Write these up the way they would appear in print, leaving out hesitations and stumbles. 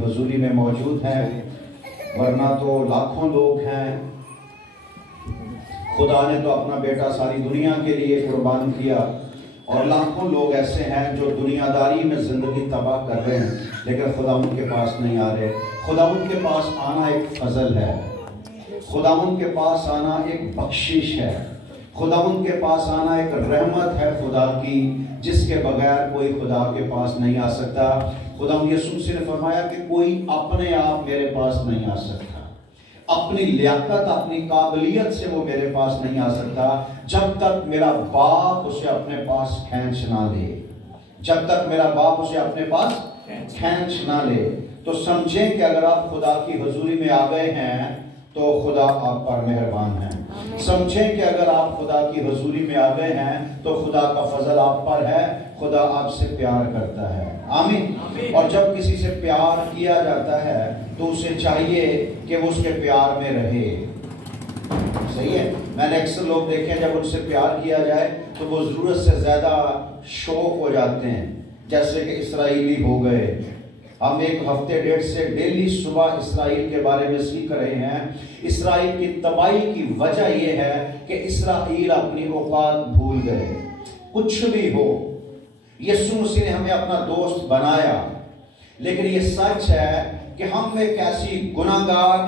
हुजूरी में मौजूद हैं, वरना तो लाखों लोग हैं। खुदा ने तो अपना बेटा सारी दुनिया के लिए कुर्बान किया, और लाखों लोग ऐसे हैं जो दुनियादारी में ज़िंदगी तबाह कर रहे हैं, लेकिन खुदा उनके पास नहीं आ रहे। खुदा उनके पास आना एक फजल है, खुदा उनके पास आना एक बख्शिश है, खुदा उनके पास आना एक रहमत है खुदा की, जिसके बगैर कोई खुदा के पास नहीं आ सकता। खुदा यीशु मसीह ने फरमाया कि कोई अपने आप मेरे पास नहीं आ सकता, अपनी लियाकत अपनी काबिलियत से वो मेरे पास नहीं आ सकता, जब तक मेरा बाप उसे अपने पास खींच ना ले, जब तक मेरा बाप उसे अपने पास खींच ना ले। तो समझें कि अगर आप खुदा की हुजूरी में आ गए हैं तो खुदा आप पर मेहरबान है। समझें कि अगर आप खुदा की हुजूरी में आ गए हैं तो खुदा का फजल आप पर है, खुदा आपसे प्यार करता है। आमीन। और जब किसी से प्यार किया जाता है तो उसे चाहिए कि वो उसके प्यार में रहे। सही है। मैंने अक्सर लोग देखे हैं, जब उनसे प्यार किया जाए तो वो जरूरत से ज्यादा शौक हो जाते हैं, जैसे कि इसराइली हो गए। हम एक हफ्ते डेढ़ से डेली सुबह इसराइल के बारे में सीख रहे हैं। इसराइल की तबाही की वजह यह है कि इसराइल अपनी औकात भूल गए। कुछ भी हो, यीशु मसीह ने हमें अपना दोस्त बनाया, लेकिन ये सच है कि हम एक ऐसी गुनाहगार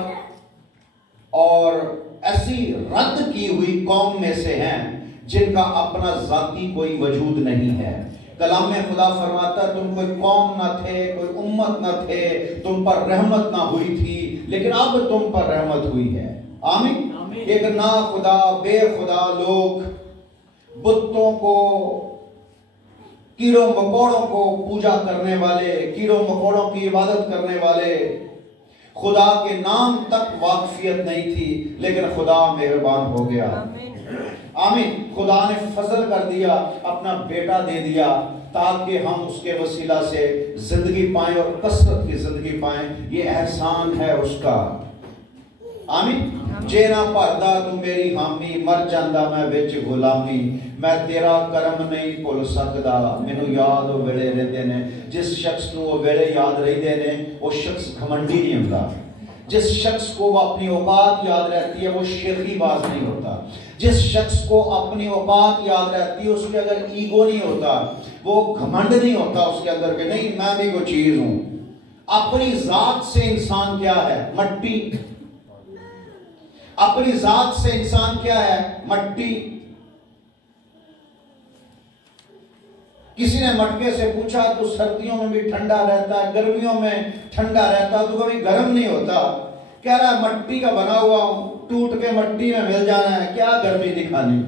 और ऐसी रद्द की हुई कौम में से हैं जिनका अपना जाती कोई वजूद नहीं है। कलाम में खुदा फरमाता, तुम कोई कौम न थे, कोई उम्मत न थे, तुम पर रहमत ना हुई थी, लेकिन अब तुम पर रहमत हुई है। आमीन। एक ना खुदा बेखुदा लोग बुतों को, कीड़ों मकोड़ों को पूजा करने वाले, कीड़ों मकोड़ों की इबादत करने वाले, खुदा के नाम तक वाकफियत नहीं थी, लेकिन खुदा मेहरबान हो गया। आमीन। खुदा ने फजल कर दिया, अपना बेटा दे दिया ताकि हम उसके वसीला से जिंदगी पाएं और कसरत की जिंदगी पाएं। ये एहसान है उसका। आमीन। जेना भरदा तू मेरी हामी, मर जांदा मैं विच गुलामी, मैं तेरा करम नहीं भुल सकदा, मैनू याद वो वेले रहिंदे ने। जिस शख्स को वो वेले याद रहिंदे ने वो शख्स घमंडी नहीं होता। जिस शख्स को वो अपनी औकात याद रहती है वो शेखीबाज नहीं होता। जिस शख्स को अपनी औकात याद रहती है उसके अंदर ईगो नहीं होता, वो घमंड नहीं होता उसके अंदर के नहीं मैं भी कोई चीज हूं। अपनी जात से इंसान क्या है? मट्टी। अपनी जात से इंसान क्या है? मट्टी। किसी ने मटके से पूछा तो सर्दियों में भी ठंडा रहता है, गर्मियों में ठंडा रहता है, तो कभी गर्म नहीं होता। कह रहा है मट्टी का बना हुआ हूं, टूट के मट्टी में मिल जाना है, क्या गर्मी दिखानी।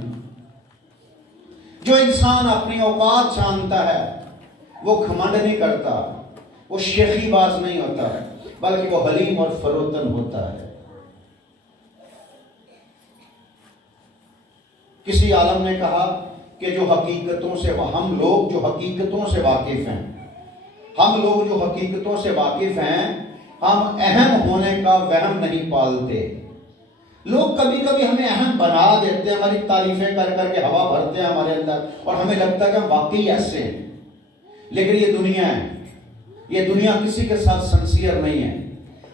जो इंसान अपनी औकात जानता है वो घमंड नहीं करता, वो शेखीबाज नहीं होता है, बल्कि वो हलीम और फरोतन होता है। किसी आलम ने कहा कि जो हकीकतों से, हम लोग जो हकीकतों से वाकिफ हैं, हम लोग जो हकीकतों से वाकिफ हैं, हम अहम होने का वहम नहीं पालते। लोग कभी कभी हमें अहम बना देते हैं, हमारी तारीफें कर करके हवा भरते हैं हमारे अंदर, और हमें लगता है कि हम वाकई ऐसे हैं। लेकिन ये दुनिया है, ये दुनिया किसी के साथ सिंसियर नहीं है।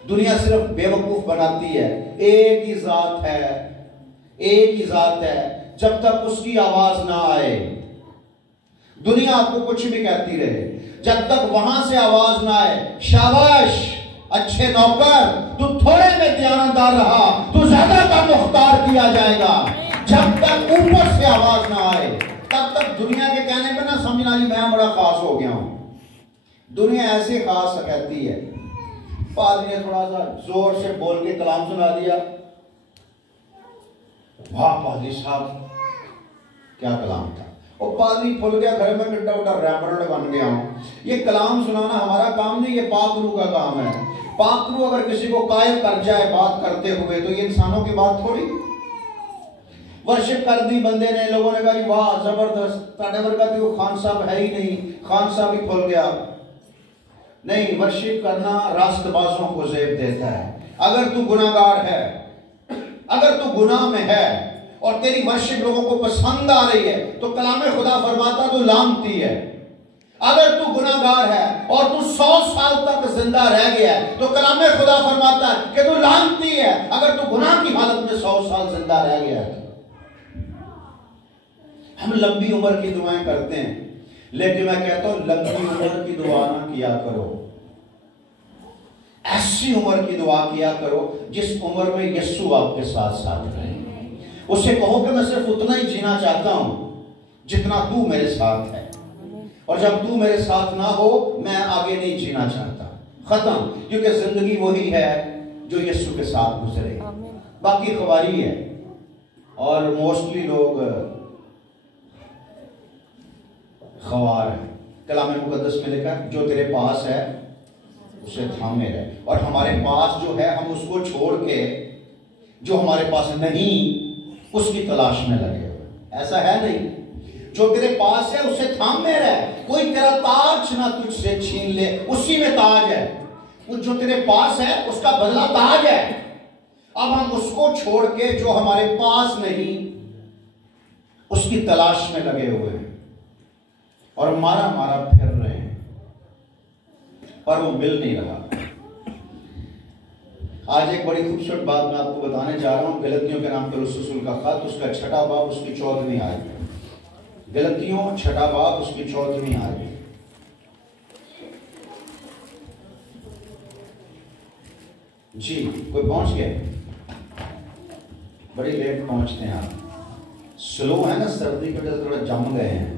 दुनिया सिर्फ बेवकूफ बनाती है। एक ही जात है, एक ही जात है, जब तक उसकी आवाज ना आए। दुनिया आपको कुछ भी कहती रहे, जब तक वहां से आवाज ना आए, शाबाश अच्छे नौकर, तू थोड़े में दयानतदार रहा, तू ज्यादा का मुख्तार किया जाएगा। जब तक ऊपर से आवाज ना आए तब तक दुनिया के कहने पे ना समझना जी मैं बड़ा खास हो गया हूं। दुनिया ऐसे खास कहती है। पादरी ने थोड़ा सा जोर से बोल के कलाम सुना दिया, वाह पादरी साहब क्या कलाम था। और पादरी फुल गया, घर में मिट्टा उठा रैपर बन गया हूं। ये कलाम सुनाना हमारा काम नहीं, ये पाक रूह का काम है। पाक रूह अगर किसी को कायल कर जाए बात करते हुए तो ये इंसानों की बात थोड़ी। वर्शिप कर दी बंदे ने, लोगों ने कहा जी वाह जबरदस्त, ताड़े वर्गा तो खान साहब है ही नहीं, खान साहब ही फुल गया। नहीं, वर्शिप करना रास्तबाजों को ज़ेब देता है। अगर तू गुनाहगार है, अगर तू गुनाह में है और तेरी वर्शिप लोगों को पसंद आ रही है तो कलाम खुदा फरमाता तू लानती है। अगर तू गुनाहगार है और तू 100 साल तक जिंदा रह गया है तो कलामे खुदा फरमाता है कि तू लानती है अगर तू गुनाह की हालत में 100 साल जिंदा रह गया है। हम लंबी उम्र की दुआएं करते हैं, लेकिन मैं कहता हूं लंबी उम्र की दुआ ना किया करो, ऐसी उम्र की दुआ किया करो जिस उम्र में यीशु आपके साथ साथ रहे। उससे कहो कि मैं सिर्फ उतना ही जीना चाहता हूं जितना तू मेरे साथ है, और जब तू मेरे साथ ना हो मैं आगे नहीं जीना चाहता। खत्म। क्योंकि जिंदगी वही है जो यीशु के साथ गुजरे, बाकी ख्वारी है। और मोस्टली लोग ख्वार है। कलाम मुकद्दस में लिखा है जो तेरे पास है उसे थामे रहे, और हमारे पास जो है हम उसको छोड़ के जो हमारे पास नहीं उसकी तलाश में लगे हुए। ऐसा है नहीं, जो तेरे पास है उसे थामे रहे, कोई तेरा ताज ना तुझसे छीन ले, उसी में ताज है। वो जो तेरे पास है उसका बदला ताज है। अब हम उसको छोड़ के जो हमारे पास नहीं उसकी तलाश में लगे हुए हैं और मारा मारा फिर रहे हैं, पर वो मिल नहीं रहा। आज एक बड़ी खूबसूरत बात मैं आपको बताने जा रहा हूं। गलतियों के नाम पर रसूल का खत, उसका 6वां बाब, उसकी 14वीं आयत। गलतियों 6वां बाब, उसकी 14वीं आयत। जी कोई पहुंच गया? बड़ी लेट पहुंचते हैं आप, स्लो है ना, सर्दी की वजह से थोड़ा जम गए हैं।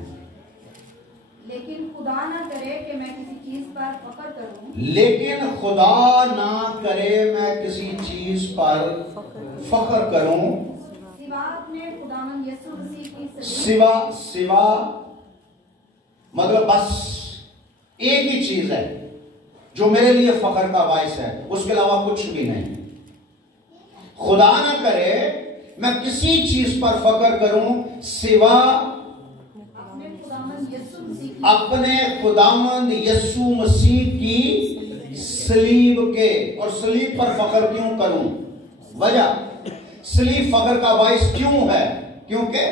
लेकिन खुदा ना करे कि मैं किसी चीज पर फख्र करूं, लेकिन खुदा ना करे मैं किसी चीज पर फख्र करूं सिवा अपने खुदावंद यीशु मसीह की सिवा मतलब बस एक ही चीज है जो मेरे लिए फख्र का बायस है, उसके अलावा कुछ भी नहीं। खुदा ना करे मैं किसी चीज पर फख्र करूं सिवा अपने खुदावंद यीशु मसीह की सलीब के। और सलीब पर फख्र क्यों करूं? वजह, सलीब फख्र का बायस क्यों है? क्योंकि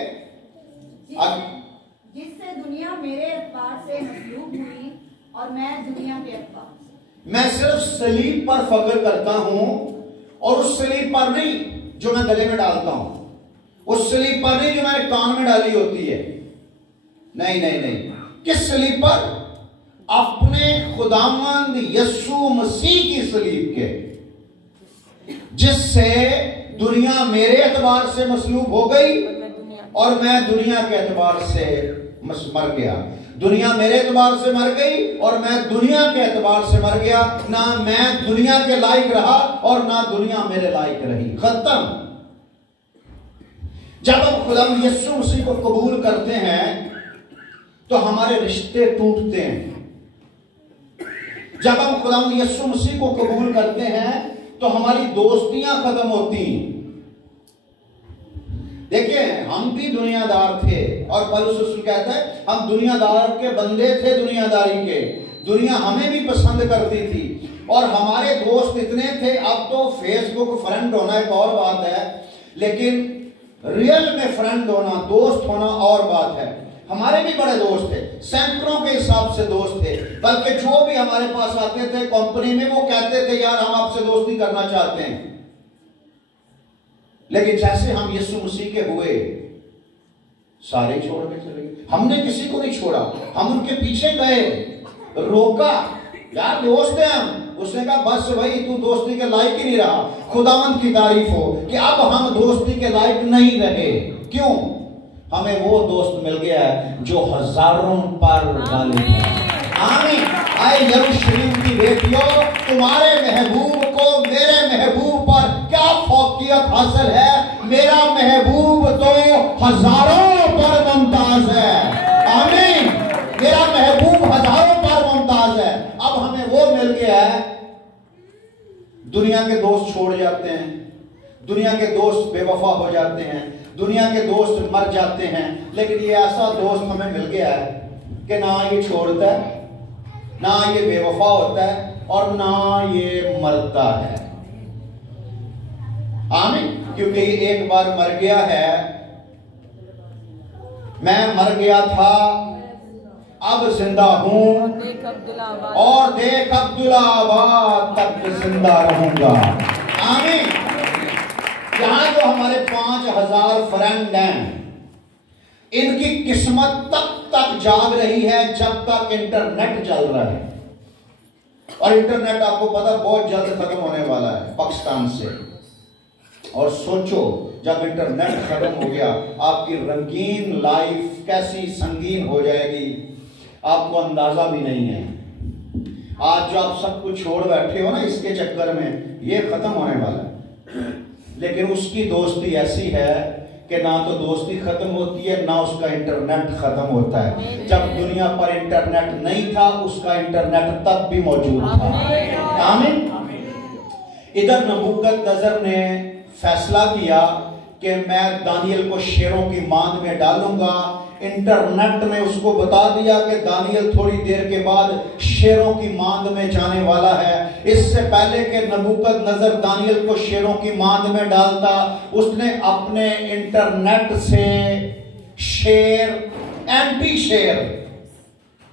जिससे दुनिया मेरे एतबार से मसलूब हुई और मैं दुनिया के एतबार से। मैं सिर्फ सलीब पर फख्र करता हूं, और उस सलीब पर नहीं जो मैं गले में डालता हूं, उस सलीब पर नहीं जो मैंने कान में डाली होती है। नहीं नहीं नहीं, किस सलीब पर? अपने खुदावंद यीशु मसीह की सलीब के, जिससे दुनिया मेरे एतबार से मसलूब हो गई और मैं दुनिया के एतबार से मर गया। दुनिया मेरे एतबार से मर गई और मैं दुनिया के एतबार से मर गया। ना मैं दुनिया के लायक रहा और ना दुनिया मेरे लायक रही। खत्म। जब हम खुदावंद यीशु मसीह को कबूल करते हैं तो हमारे रिश्ते टूटते हैं। जब हम खुदावंद यीशु मसीह को कबूल करते हैं तो हमारी दोस्तियां खत्म होती हैं। देखिए, हम भी दुनियादार थे और पौलुस रसूल कहता है हम दुनियादार के बंदे थे, दुनियादारी के। दुनिया हमें भी पसंद करती थी और हमारे दोस्त इतने थे। अब तो फेसबुक फ्रेंड होना एक और बात है, लेकिन रियल में फ्रेंड होना, दोस्त होना और बात है। हमारे भी बड़े दोस्त थे, सैकड़ों के हिसाब से दोस्त थे, बल्कि जो भी हमारे पास आते थे कंपनी में वो कहते थे यार हम आपसे दोस्ती करना चाहते हैं। लेकिन जैसे हम यीशु मसीह के हुए सारे छोड़ के चले गए। हमने किसी को नहीं छोड़ा, हम उनके पीछे गए, रोका, यार दोस्त हैं हम। उसने कहा बस भाई तू दोस्ती के लायक ही नहीं रहा। खुदावंद की तारीफ हो कि अब हम दोस्ती के लायक नहीं रहे। क्यों? हमें वो दोस्त मिल गया है जो हजारों पर गालिब है। आमीन। आए यरूशलेम की बेटियों, तुम्हारे महबूब को मेरे महबूब पर क्या फौकियत हासिल है? मेरा महबूब तो हजारों पर मुमताज है। आमीन। मेरा महबूब हजारों पर मुमताज है। अब हमें वो मिल गया है। दुनिया के दोस्त छोड़ जाते हैं, दुनिया के दोस्त बेवफा हो जाते हैं, दुनिया के दोस्त मर जाते हैं, लेकिन ये ऐसा दोस्त हमें मिल गया है कि ना ये छोड़ता है, ना ये बेवफा होता है और ना ये मरता है। आमीन। क्योंकि ये एक बार मर गया है। मैं मर गया था, अब जिंदा हूं और देख अब्दुल्लाबाद तक जिंदा रहूंगा। आमीन। यहां जो हमारे 5000 फ्रेंड हैं, इनकी किस्मत तब तक जाग रही है जब तक इंटरनेट चल रहा है। और इंटरनेट आपको पता बहुत जल्द खत्म होने वाला है पाकिस्तान से। और सोचो जब इंटरनेट खत्म हो गया, आपकी रंगीन लाइफ कैसी संगीन हो जाएगी, आपको अंदाजा भी नहीं है। आज जो आप सब कुछ छोड़ बैठे हो ना इसके चक्कर में, ये खत्म होने वाला है। लेकिन उसकी दोस्ती ऐसी है कि ना तो दोस्ती खत्म होती है, ना उसका इंटरनेट खत्म होता है। जब दुनिया पर इंटरनेट नहीं था, उसका इंटरनेट तब भी मौजूद था। आमीन। इधर नबूकदनेस्सर ने फैसला किया कि मैं दानियल को शेरों की मांद में डालूंगा। इंटरनेट ने उसको बता दिया कि दानियल थोड़ी देर के बाद शेरों की मांद में जाने वाला है। इससे पहले कि नबूकदनेस्सर दानियल को शेरों की मांद में डालता, उसने अपने इंटरनेट से शेर, एंटी शेर,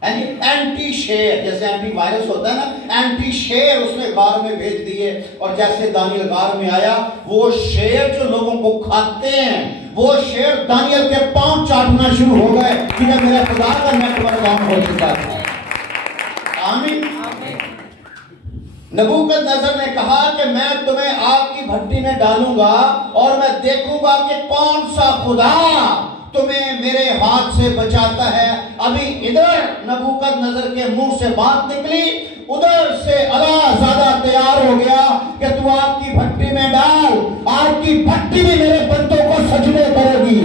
एंटी शेर, जैसे एंटी वायरस होता है ना, एंटी शेर उसने गार में भेज दिए। और जैसे दानियल गार में आया, वो शेर जो लोगों को खाते हैं, वो शेर दानियल के पांव चाटना शुरू हो गए, क्योंकि मेरा खुदा का नेटवर्क ऑन हो चुका है। आमीन। नबूकदनेस्सर ने कहा कि मैं तुम्हें आग की भट्टी में डालूंगा और मैं देखूंगा कि कौन सा खुदा तुम्हें मेरे हाथ से बचाता है। अभी इधर नबूकदनेस्सर के मुंह से बात निकली, उधर से अल्लाह ज्यादा तैयार हो गया कि तू आग की भट्टी में डाल, आग की भट्टी भी मेरे बंदों को सजदे करेगी।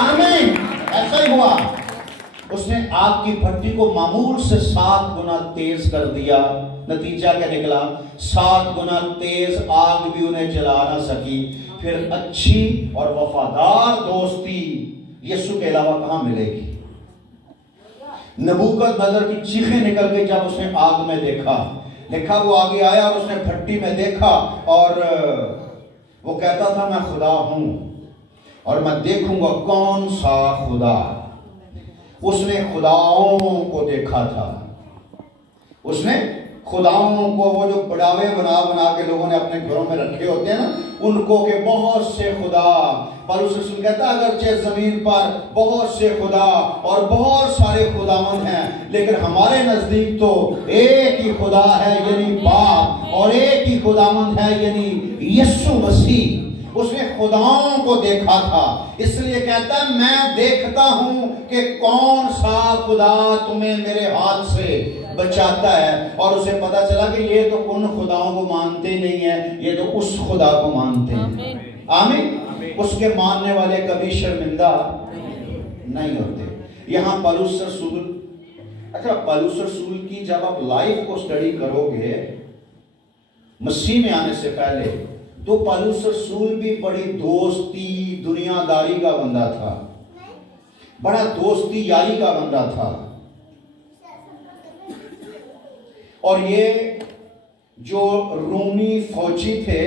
आमीन। ऐसा ही हुआ। उसने आग की भट्टी को मामूल से 7 गुना तेज कर दिया। नतीजा क्या निकला? 7 गुना तेज आग भी उन्हें जला ना सकी। फिर अच्छी और वफादार दोस्ती यीशु के अलावा कहां मिलेगी? नबूकदनेस्सर की चीखें निकल गई जब उसने आग में देखा। वो आगे आया और उसने भट्टी में देखा और वो कहता था मैं खुदा हूं और मैं देखूंगा कौन सा खुदा। उसने खुदाओं को देखा था। उसने खुदाओं को, वो जो बड़ावे बना बना के लोगों ने अपने घरों में रखे होते हैं ना, उनको के बहुत से खुदा। पौलुस रसूल कहता है अगरचे जमीन पर बहुत से खुदा और बहुत सारे खुदावंद हैं, लेकिन हमारे नजदीक तो एक ही खुदा है यानी बाप, और एक ही खुदावंद है यानी यीशु मसीह। उसने खुदाओं को देखा था, इसलिए कहता है मैं देखता हूं कि कौन सा खुदा तुम्हें मेरे हाथ से बचाता है। और उसे पता चला कि ये तो उन खुदाओं को मानते नहीं है, ये तो उस खुदा को मानते हैं। आमीन। उसके मानने वाले कभी शर्मिंदा नहीं होते। यहाँ पौलुस रसूल, पौलुस रसूल की जब आप लाइफ को स्टडी करोगे मसीह में आने से पहले, तो पौलुस रसूल भी बड़ी दोस्ती दुनियादारी का बंदा था, बड़ा दोस्ती यारी का बंदा था। और ये जो रूमी फौजी थे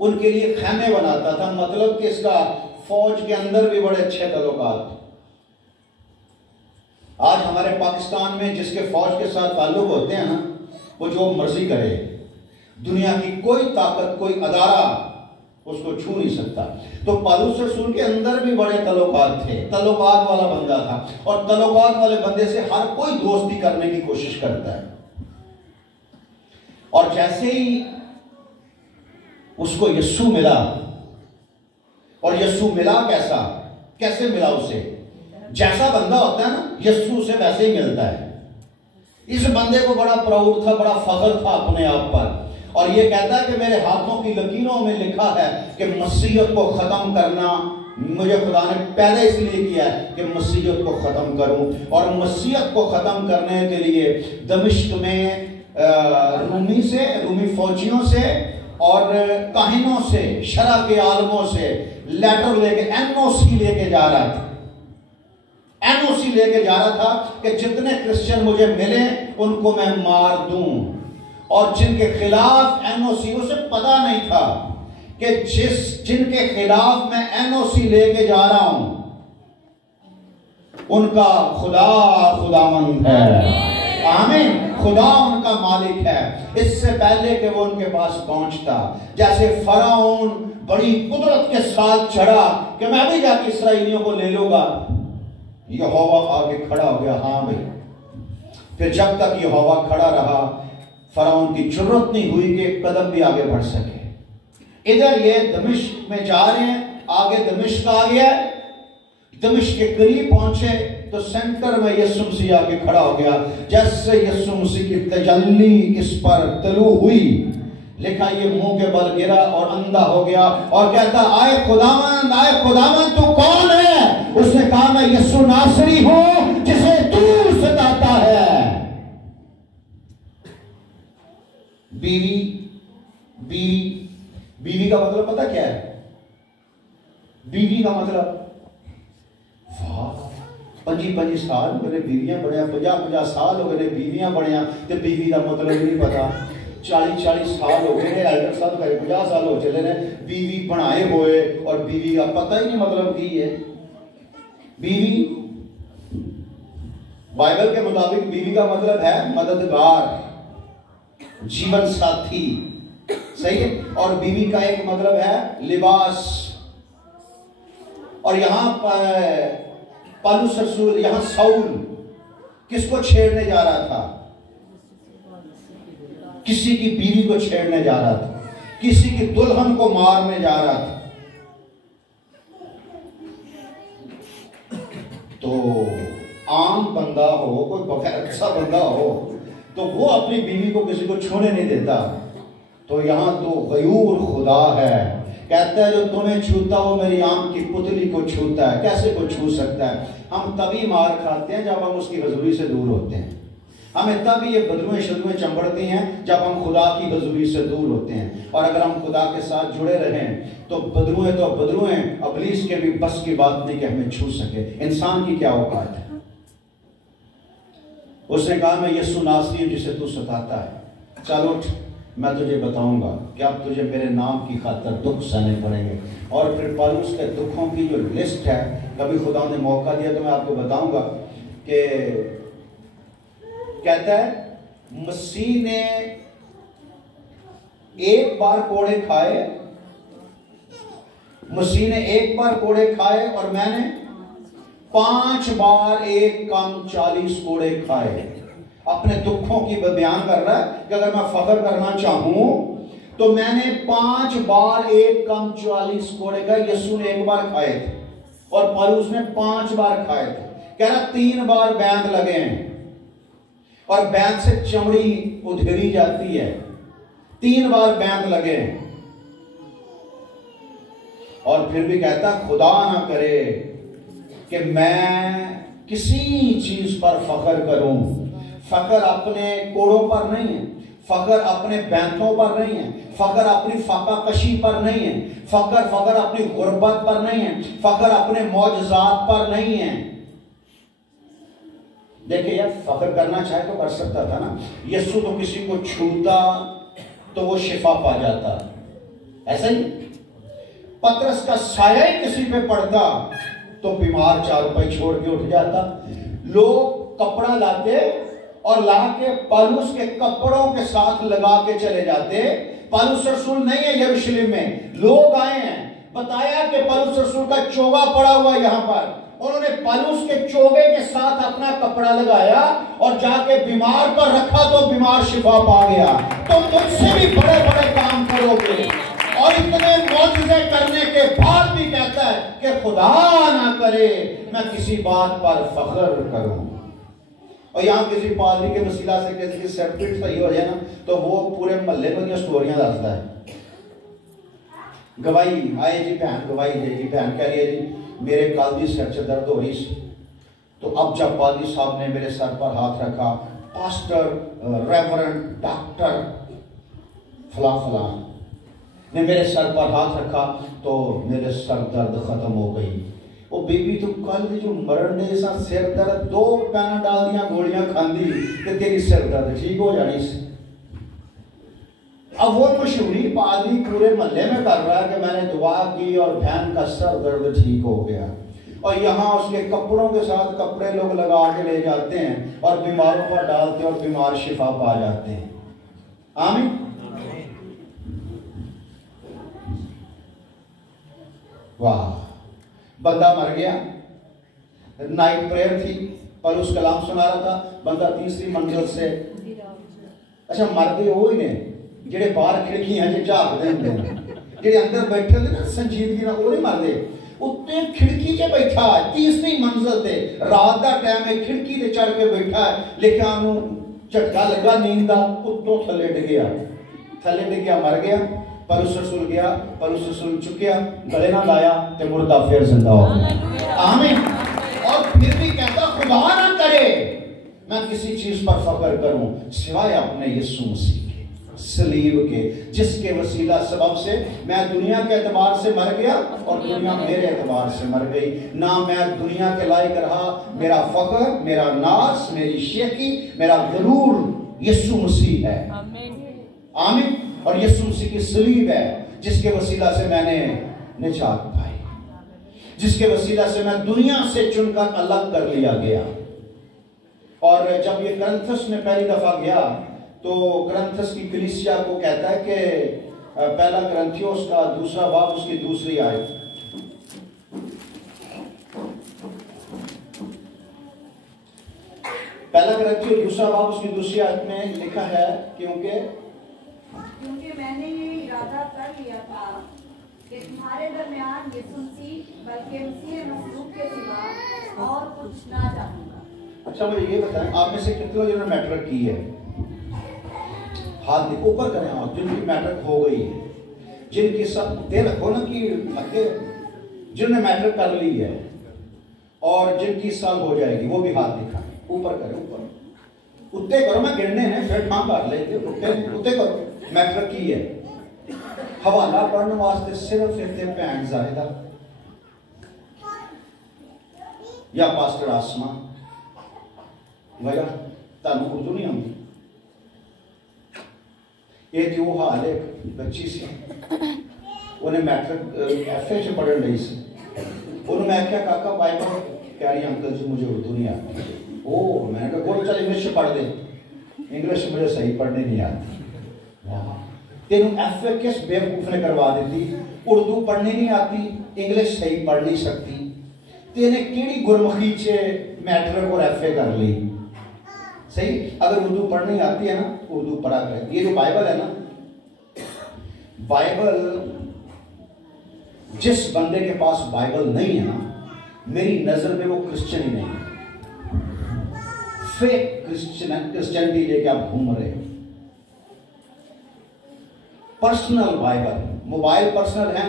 उनके लिए खैमे बनाता था, मतलब कि इसका फौज के अंदर भी बड़े अच्छे ताल्लुकात। आज हमारे पाकिस्तान में जिसके फौज के साथ ताल्लुक होते हैं ना, वो जो मर्जी करे, दुनिया की कोई ताकत, कोई अदारा उसको छू नहीं सकता। तो पौलुस रसूल के अंदर भी बड़े ताल्लुकात थे, ताल्लुकात वाला बंदा था। और ताल्लुकात वाले बंदे से हर कोई दोस्ती करने की कोशिश करता है। और जैसे ही उसको यीशु मिला, और यीशु मिला कैसे मिला उसे? जैसा बंदा होता है ना, यीशु उसे वैसे ही मिलता है। इस बंदे को बड़ा प्राउड था, बड़ा फख्र था अपने आप पर, और ये कहता है कि मेरे हाथों की लकीरों में लिखा है कि मसीहत को खत्म करना मुझे खुदा ने पैदा इसलिए किया है कि मसीहत को खत्म करूं। और मसीहत को खत्म करने के लिए दमिश्क में रूमी फौजियों से और काहिनों से, शरा के आलमों से लेटर लेके, एनओसी लेके जा रहा था। एनओसी लेके जा रहा था कि जितने क्रिश्चियन मुझे मिले उनको मैं मार दूं। और जिनके खिलाफ एनओसी, उसे पता नहीं था कि जिनके खिलाफ मैं एनओसी लेके जा रहा हूं उनका खुदा खुदावंद है। आमीन। खुदा उनका मालिक है। इससे पहले कि वो उनके पास पहुंचता, जैसे फराउन बड़ी कुदरत के साथ चढ़ा कि मैं भी जाके इस्राएलियों को ले लूंगा, यहोवा आगे खड़ा हो गया। हाँ भाई। फिर जब तक यहोवा खड़ा रहा, फराउन की जरूरत नहीं हुई कि एक कदम भी आगे बढ़ सके। इधर ये दमिश्क में जा रहे हैं, आगे दमिश्क आ गया। दमिश्क के करीब पहुंचे तो सेंटर में यीशु मसीह आके खड़ा हो गया। जैसे यीशु मसीह की तजल्ली इस पर तलू हुई, लिखा ये मुंह के बल गिरा और अंधा हो गया और कहता, आए खुदावंद तू कौन है? उसने कहा, मैं यीशु नासरी हूं जिसे तू सताता है। बीवी का मतलब पता क्या है? बीवी का मतलब 25 साल मेरे बीवियां बढ़िया, 50 साल हो गए बीवियां बढ़िया, तो बीवी का मतलब नहीं पता। 40 साल हो गए, एल्डर साहब 50 साल हो चले ने बीवी बनाए हुए और बीवी का पता ही नहीं मतलब की है। बीवी बाइबल के मुताबिक बीवी का मतलब है मददगार, जीवन साथी, सही है। और बीवी का एक मतलब है लिबास। और यहां पर पौलुस रसूल, यहां साउल किसको छेड़ने जा रहा था? किसी की बीवी को छेड़ने जा रहा था, किसी की दुल्हन को मारने जा रहा था। तो आम बंदा हो, कोई बगैर अच्छा बंदा हो, तो वो अपनी बीवी को किसी को छूने नहीं देता। तो यहां तो गयूर खुदा है, कहता है जो तुम्हें छूता वो मेरी आंख की पुतली को छूता है। कैसे को छू सकता है? हम तभी मार खाते हैं जब हम उसकी हजूरी से दूर होते हैं। हमें तभी ये बदरुएं शदरुएं चंबड़ती हैं जब हम खुदा की हजूरी से दूर होते हैं। और अगर हम खुदा के साथ जुड़े रहें तो बदरुएं इब्लीस के भी बस की बात नहीं कि हमें छू सके। इंसान की क्या औकात है? उसने कहा, मैं यीशु नासरी हूं जिसे तू सताता है। चल उठ, मैं तुझे बताऊंगा कि अब तुझे मेरे नाम की खातिर दुख सहने पड़ेंगे। और फिर पौलुस के दुखों की जो लिस्ट है, कभी खुदा ने मौका दिया तो मैं आपको बताऊंगा कि कहता है मसीह ने एक बार कोड़े खाए, मसीह ने एक बार कोड़े खाए और मैंने 5 बार एक कम 40 कोड़े खाए। अपने दुखों की बयान कर रहा है कि अगर मैं फख्र करना चाहूं तो मैंने 5 बार एक कम 40 कोड़े खाए। यीशु ने एक बार खाए थे और पौलुस ने 5 बार खाए थे। कह रहा 3 बार बैंड लगे हैं और बैंड से चमड़ी उधेड़ी जाती है। 3 बार बैंड लगे हैं। और फिर भी कहता खुदा ना करे कि मैं किसी चीज पर फख्र करूं। फख्र अपने कोड़ों पर नहीं है, फख्र अपने बैंतों पर नहीं है, फख्र अपनी फाका कशी पर नहीं है, फख्र अपनी गुर्बत पर नहीं है, फख्र अपने मौजज़ात पर नहीं है। देखिए यार, फख्र करना चाहे तो कर सकता था ना। यीशु तो किसी को छूता तो वो शिफा पा जाता, ऐसा ही। पतरस का साया ही किसी पे पड़ता तो बीमार चारपाई छोड़ के उठ जाता। लोग कपड़ा लाते और ला के पौलुस के कपड़ों के साथ लगा के चले जाते। पौलुस रसूल नहीं है यरूशलेम में, लोग आए हैं, बताया कि पौलुस रसूल का चोगा पड़ा हुआ यहाँ पर। उन्होंने पौलुस के चोगे के साथ अपना कपड़ा लगाया और जाके बीमार पर रखा तो बीमार शिफा पा गया। तो मुझसे भी बड़े बड़े काम करोगे। और इतने मौजूदे करने के बाद भी कहता है कि खुदा ना करे मैं किसी बात पर फख्र करूं। और यहाँ किसी पादरी के वसीला से किसी की सेप्टिक सही हो जाए ना तो वो पूरे मोहल्ले को स्टोरियां दसता है। गवाही आए जी भैन, गवाही दे जी भैन कह रही है जी मेरे कल दी सिर च दर्द हो रही सी। तो अब जब पादरी साहब ने मेरे सर पर हाथ रखा, पास्टर रेवरेंड डॉक्टर फला फला ने मेरे सर पर हाथ रखा तो मेरे सर दर्द खत्म हो गई। वो बीबी तो कल जो मरण ने जैसा सिर दर्द 2 पैनाडॉल दियां गोलियां खांदी कि तेरी सिर दर्द ठीक हो जानी सी। अब वो मशहूरी पादरी पूरे मोहल्ले में कर रहा है कि मैंने दुआ की और बहन का सर दर्द ठीक हो गया। और यहाँ उसके कपड़ों के साथ कपड़े लोग लगा के ले जाते हैं और बीमारों पर डालते हैं और बीमार शिफा पा जाते हैं। आमीन। वाह, बंदा मर गया, नाइट प्रेयर थी, पर उस कलाम सुना रहा था, बंदा तीसरी मंजिल से, अच्छा मरदे हो ही ने जेडे बाहर खिड़कियां च झाकदे हुंदे ने, जेडे अंदर बैठे होंदे ना संजीदगी नाल, वो नहीं मरदे, उत्ते खिड़की च बैठा है तीसरी मंजिल ते, रात का टाइम है, खिड़की ते चढ़ के बैठा है, लेकिन उन्होंने झटका लगा नींद का, उत्तों थले डिग गया, मर गया। पर उस रसूल गया, पर उस रसूल चुकिया, गले ना लाया ते मुर्दा फिर जिंदा हो गया। आमीन। और फिर भी कहता खुदा ना करे मैं किसी चीज पर फख्र करूं सिवाय अपने यीशु मसीह के सलीब के, जिसके वसीला सबब से मैं दुनिया के एतबार से मर गया और दुनिया मेरे एतबार से मर गई। ना मैं दुनिया के लायक रहा, मेरा फख्र, मेरा नाज, मेरी शेखी, मेरा गरूर यीशु मसीह है। आमीन। और यीशु मसीह की सलीब है जिसके वसीला से मैंने निजात पाई, जिसके वसीला से मैं दुनिया से चुनकर अलग कर लिया गया। और जब ये करंथस में पहली दफा गया तो करंथस की कलीसिया को कहता है कि पहला करंथियोस का 2 बाब उसकी 2 आयत, पहला करंथियोस 2 बाब उसकी 2 आयत में लिखा है क्योंकि मैंने ये इरादा कर लिया था कि तुम्हारे दरमियान यीशु मसीह बल्कि मसीह मसलूब के सिवा और कुछ ना जानूंगा। अच्छा मुझे ये बताएं, आप में से कितने लोगों ने मैट्रिक की है? हाथ ऊपर करें आप जिनकी मैट्रिक हो गई है, जिनकी सब दे रखो ना कि जिन्होंने मैट्रिक कर ली है और जिनकी साल हो जाएगी वो भी हाथ दिखाएं, ऊपर करें, ऊपर उत्ते करो, मैं गिरने हैं फिर ठाम कर लेते, उत्ते करो। मैट्रिक की है, हवाला पढ़ने वास्ते सिर्फ इतने भैन जाहिदा या पास्टर आसमा वजह तानू उर्दू नहीं आती। ये जो हाल एक बच्ची सी उन्हें मैट्रिक FA से पढ़न रही सी, उन्होंने मैं क्या काका बाइबल कह रही अंकल जी मुझे उर्दू नहीं आती। ओ मैंने कहा बोल चल इंग्लिश पढ़ दे, इंग्लिश मुझे सही पढ़ने नहीं आती। तेनू FA किस बेवकूफ ने करवा दी, उर्दू पढ़नी नहीं आती, इंग्लिश सही पढ़ नहीं सकती, तेने केड़ी गुरमुखी से मैट्रिक और FA कर ली। सही, अगर उर्दू पढ़नी आती है ना उर्दू पढ़ा कर। ये जो बाइबल है ना, बाइबल जिस बंदे के पास बाइबल नहीं है ना, मेरी नजर में वो क्रिश्चियन ही नहीं है, फेक क्रिश्चियनिटी लेके आप घूम रहे हो। पर्सनल बाइबल, मोबाइल पर्सनल है,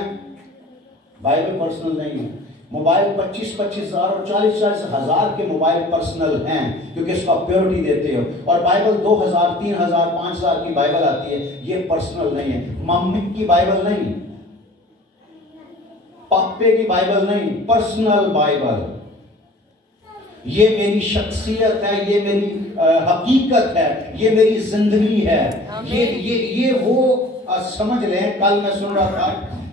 बाइबल पर्सनल नहीं है। मोबाइल 25-25 हज़ार और 40-40 हज़ार के मोबाइल पर्सनल हैं क्योंकि इसको प्योरिटी देते हो, और बाइबल 2000, 3000, 5000 की बाइबल आती है, ये पर्सनल नहीं है। मम्मी की बाइबल नहीं, पापे की बाइबल नहीं, पर्सनल बाइबल। ये मेरी शख्सियत है, ये मेरी हकीकत है, ये मेरी जिंदगी है। ये वो समझ लें। कल मैं सुन रहा था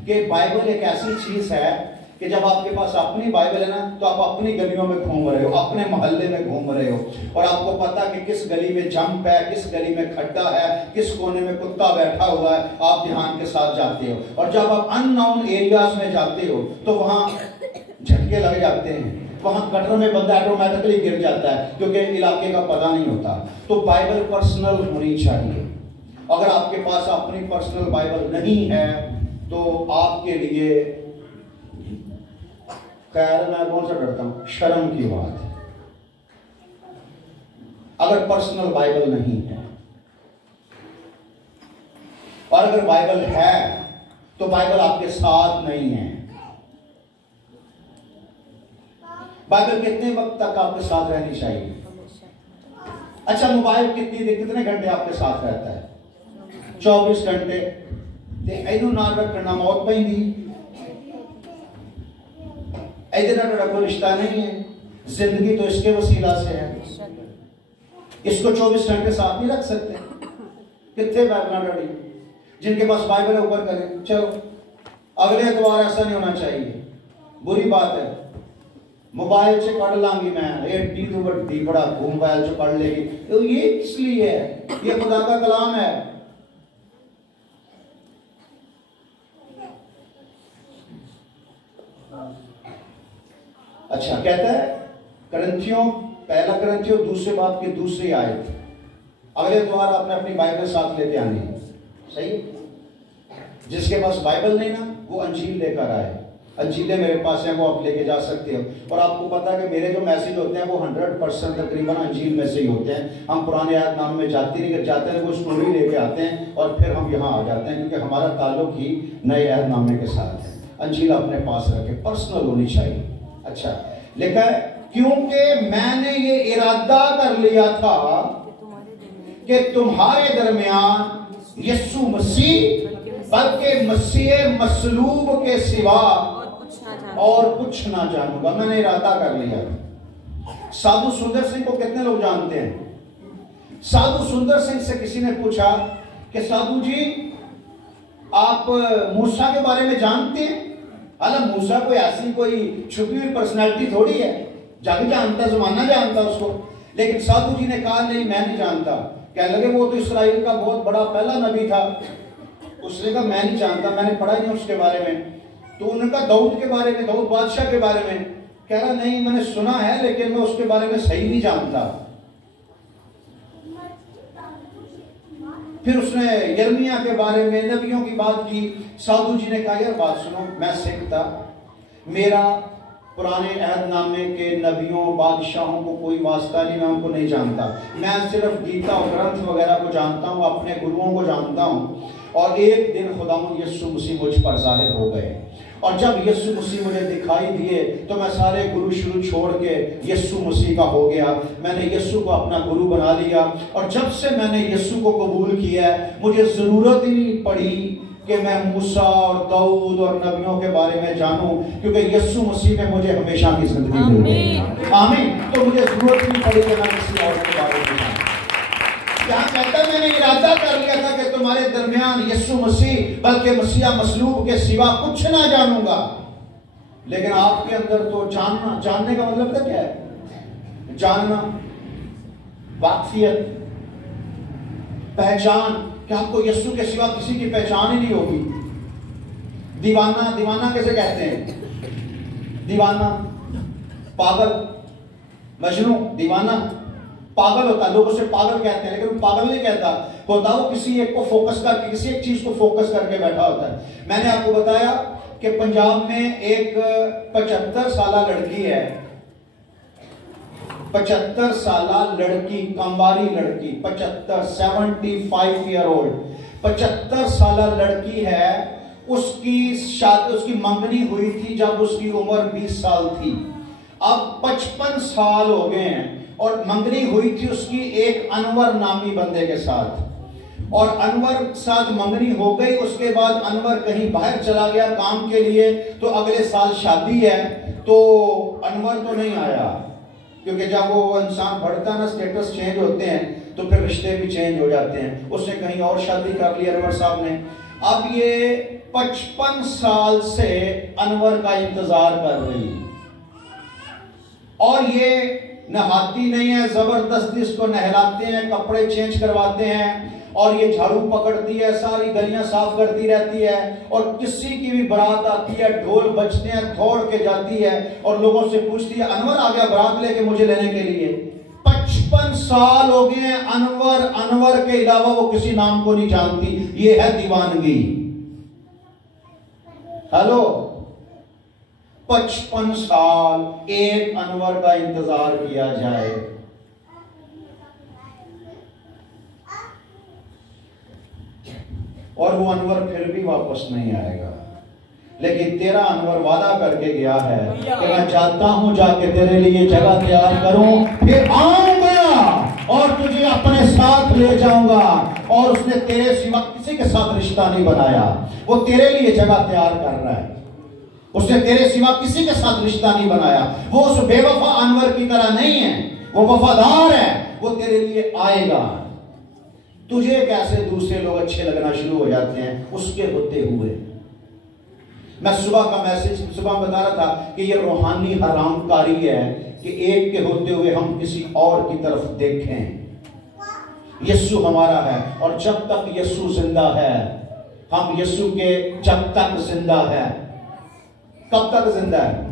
कि बाइबल एक ऐसी चीज है कि जब आपके पास अपनी बाइबल है ना तो आप अपनी गलियों में घूम रहे हो, अपने मोहल्ले में घूम रहे हो, और आपको पता कि किस गली में जंप है, किस गली में खड्डा है, किस कोने में कुत्ता बैठा हुआ है, आप ध्यान के साथ जाते हो। और जब आप अननोन एरियाज में जाते हो तो वहां झटके लग जाते हैं, वहां गटर में बंदा ऑटोमेटिकली गिर जाता है क्योंकि इलाके का पता नहीं होता। तो बाइबल पर्सनल होनी चाहिए। अगर आपके पास अपनी पर्सनल बाइबल नहीं है तो आपके लिए, खैर मैं कौन सा डरता हूं, शर्म की बात है। अगर पर्सनल बाइबल नहीं है, और अगर बाइबल है तो बाइबल आपके साथ नहीं है। बाइबल कितने वक्त तक आपके साथ रहनी चाहिए? अच्छा, मोबाइल कितने घंटे आपके साथ रहता है? 24 घंटे। इनू ना रखना मौत पैंदी, कोई रिश्ता नहीं है, जिंदगी तो इसके वसीला से है। इसको 24 घंटे साथ नहीं रख सकते। कितने बाइबल रेडी, जिनके पास बाइबल है ऊपर करें, चलो। अगले एतवार ऐसा नहीं होना चाहिए, बुरी बात है। मोबाइल से पढ़ लांगी मैं, एडी तो बड़ी बड़ा मोबाइल से पढ़ लेगी, तो ये इसलिए है, ये खुदा का कलाम है। अच्छा, कहता है पहला करंथियों दूसरे बाब की दूसरी आयत, अगले द्वार आपने अपनी बाइबल साथ लेके आनी है, सही? जिसके पास बाइबल नहीं ना, वो अंजील लेकर आए। अंजीलें मेरे पास हैं, वो आप लेके जा सकते हो। और आपको पता है कि मेरे जो मैसेज होते हैं वो 100% तकरीबन अंजील में से ही होते हैं। हम पुराने यादनामे में जाते हैं, वो स्टोरी लेके आते हैं और फिर हम यहाँ आ जाते हैं, क्योंकि हमारा ताल्लुक ही नए यादनामे के साथ है। अंजील अपने पास रखे, पर्सनल होनी चाहिए। अच्छा, लिखा है क्योंकि मैंने ये इरादा कर लिया था कि तुम्हारे दरमियान यीशु मसीह बल्कि मसीह मसलूब के सिवा और कुछ ना जानूंगा। मैंने इरादा कर लिया था। साधु सुंदर सिंह को कितने लोग जानते हैं? साधु सुंदर सिंह से किसी ने पूछा कि साधु जी आप मूसा के बारे में जानते हैं? हालांकि मूसा कोई ऐसी कोई छुपी हुई पर्सनैलिटी थोड़ी है, जग जानता, जमाना जानता उसको। लेकिन साधु जी ने कहा नहीं, मैं नहीं जानता। कहने लगे वो तो इस्राएल का बहुत बड़ा पहला नबी था। उसने कहा मैं नहीं जानता, मैंने पढ़ा नहीं उसके बारे में। तो उनका दाऊद के बारे में, दाऊद बादशाह के बारे में, कह रहा नहीं मैंने सुना है लेकिन मैं उसके बारे में सही नहीं जानता। फिर उसने यिर्मयाह के बारे में, नबियों की बात की। साधु जी ने कहा यार बात सुनो, मैं सिख था, मेरा पुराने अहदनामे के नबियों बादशाहों को कोई वास्ता नहीं, मैं उनको नहीं जानता। मैं सिर्फ गीता और ग्रंथ वगैरह को जानता हूँ, अपने गुरुओं को जानता हूँ। और एक दिन खुदावंद यीशु मसीह मुझ पर जाहिर हो गए, और जब यीशु मसीह मुझे दिखाई दिए तो मैं सारे गुरु शुरू छोड़ के यीशु मसीह का हो गया। मैंने यीशु को अपना गुरु बना लिया, और जब से मैंने यीशु को कबूल किया है, मुझे जरूरत ही नहीं पड़ी कि मैं मूसा और दाऊद और नबियों के बारे में जानूं, क्योंकि यीशु मसीह में मुझे हमेशा की जिंदगी मिल गई। आमीन। तो मुझे जरूरत नहीं पड़ी कि मैं किसी और के बारे में जानूं। क्या कहता है, मैंने इरादा कर लिया था कि तुम्हारे दरमियान यीशु मसीह बल्कि मसीहा मसलूब के सिवा कुछ ना जानूंगा। लेकिन आपके अंदर तो जानना, जानने का मतलब क्या है? जानना, वाकफियत, पहचान, कि आपको यीशु के सिवा किसी की पहचान ही नहीं होगी। दीवाना, दीवाना कैसे कहते हैं? दीवाना, पागल, मजनू, दीवाना पागल होता है, लोग उसे पागल कहते हैं, लेकिन वो पागल नहीं कहता होता, वो किसी एक को फोकस करके, किसी एक चीज को फोकस करके बैठा होता है। मैंने आपको बताया कि पंजाब में एक 75 साल लड़की है, 75 साल लड़की, कंवारी लड़की, 75 ईयर ओल्ड, 75 साल लड़की है। उसकी शादी, उसकी मंगनी हुई थी जब उसकी उम्र 20 साल थी। अब 55 साल हो गए हैं, और मंगनी हुई थी उसकी एक अनवर नामी बंदे के साथ, और अनवर साथ मंगनी हो गई। उसके बाद अनवर कहीं बाहर चला गया काम के लिए, तो अगले साल शादी है, तो अनवर तो नहीं आया, क्योंकि जब वो इंसान बढ़ता है ना, स्टेटस चेंज होते हैं, तो फिर रिश्ते भी चेंज हो जाते हैं। उसने कहीं और शादी कर ली अनवर साहब ने। अब ये 55 साल से अनवर का इंतजार कर रही, और ये नहाती नहीं है, जबरदस्ती इसको नहलाते हैं, कपड़े चेंज करवाते हैं, और ये झाड़ू पकड़ती है, सारी गलियां साफ करती रहती है, और किसी की भी बारात आती है, ढोल बजते हैं, दौड़ के जाती है और लोगों से पूछती है अनवर आ गया बारात लेके मुझे लेने के लिए। 55 साल हो गए हैं, अनवर के अलावा वो किसी नाम को नहीं जानती। ये है दीवानगी। हेलो, 55 साल एक अनवर का इंतजार किया जाए। और वो अनवर फिर भी वापस नहीं आएगा, लेकिन तेरा अनवर वादा करके गया है कि मैं चाहता हूं जाके तेरे लिए जगह तैयार करूं, फिर आऊंगा और तुझे अपने साथ ले जाऊंगा। और उसने तेरे सिवा किसी के साथ रिश्ता नहीं बनाया, वो तेरे लिए जगह तैयार कर रहा है। उसने तेरे सिवा किसी के साथ रिश्ता नहीं बनाया। वो उस बेवफा अनवर की तरह नहीं है, वो वफादार है, वो तेरे लिए आएगा। तुझे कैसे दूसरे लोग अच्छे लगना शुरू हो जाते हैं उसके होते हुए। मैं सुबह का मैसेज सुबह बता रहा था कि ये रूहानी हरामकारी है कि एक के होते हुए हम किसी और की तरफ देखें। यीशु हमारा है और जब तक यीशु जिंदा है, हम यीशु के जब तक जिंदा है, कब तक जिंदा है?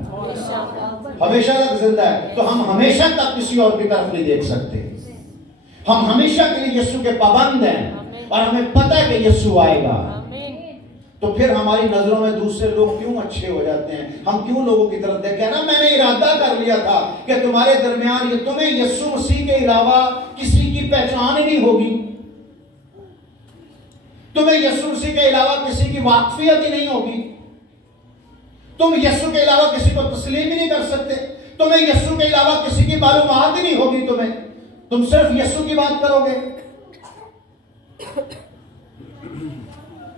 हमेशा तक जिंदा है। तो हम हमेशा तक किसी और की तरफ नहीं देख सकते। हम हमेशा के लिए यीशु के पाबंद हैं और हमें पता है कि यीशु आएगा। तो फिर हमारी नजरों में दूसरे लोग क्यों अच्छे हो जाते हैं? हम क्यों लोगों की तरफ देखें ना? मैंने इरादा कर लिया था कि तुम्हारे दरमियान ये तुम्हें यीशु मसीह के अलावा किसी की पहचान ही नहीं होगी, तुम्हें यीशु मसीह के अलावा किसी की वाकफियत ही नहीं होगी, तुम यीशु के अलावा किसी को तस्लीम ही नहीं कर सकते, तुम्हें यीशु के अलावा किसी की मालूमात ही नहीं होगी, तुम सिर्फ यीशु की बात करोगे।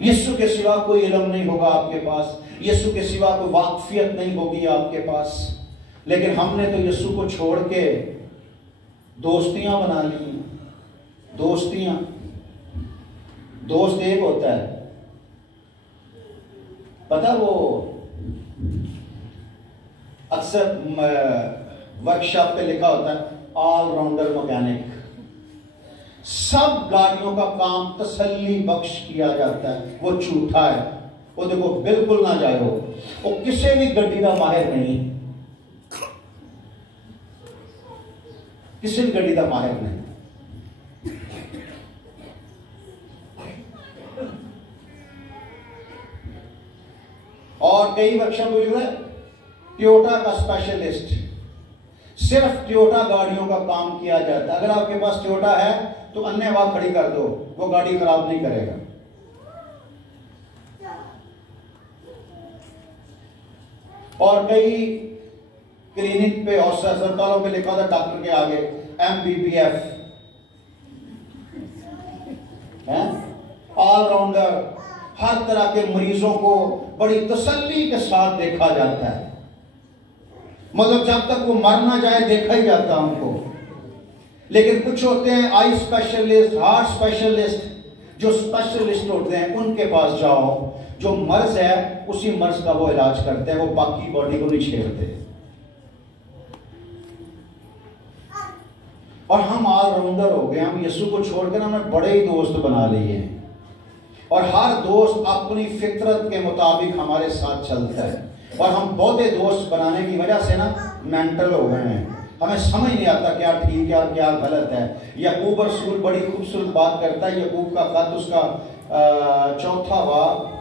यीशु के सिवा कोई इल्म नहीं होगा आपके पास, यीशु के सिवा कोई वाकफियत नहीं होगी आपके पास। लेकिन हमने तो यीशु को छोड़ के दोस्तियां बना ली। दोस्तियां, दोस्त एक होता है, पता वो अक्सर वर्कशॉप पे लिखा होता है ऑलराउंडर मैकेनिक। सब गाड़ियों का काम तसल्ली बख्श किया जाता है, वो झूठा है, वो देखो बिल्कुल ना जाए, वो किसी भी गड्डी का माहिर नहीं, किसी भी गड्डी का माहिर नहीं। और कई वर्कशॉप में टोयोटा का स्पेशलिस्ट, सिर्फ टोयोटा गाड़ियों का काम किया जाता है। अगर आपके पास टोयोटा है तो अन्य वहां खड़ी कर दो, वो गाड़ी खराब नहीं करेगा। और कई क्लिनिक पे और अस्पतालों पे लिखा था डॉक्टर के आगे MBBF है, ऑलराउंडर। हर तरह के मरीजों को बड़ी तसल्ली के साथ देखा जाता है, मतलब जब तक वो मर ना जाए देखा ही जाता उनको। लेकिन कुछ होते हैं आई स्पेशलिस्ट, हार्ट स्पेशलिस्ट, जो स्पेशलिस्ट होते हैं उनके पास जाओ, जो मर्ज है उसी मर्ज का वो इलाज करते हैं, वो बाकी बॉडी को नहीं छेड़ते। और हम ऑलराउंडर हो गए, हम यीशु को छोड़कर हमने बड़े ही दोस्त बना लिए हैं, और हर दोस्त अपनी फितरत के मुताबिक हमारे साथ चलता है। और हम बहुते दोस्त बनाने की वजह से ना मेंटल हो गए हैं, हमें समझ नहीं आता क्या ठीक है और क्या गलत है। यकूब रसूल बड़ी खूबसूरत बात करता है, यकूब का खत उसका 4वां बाब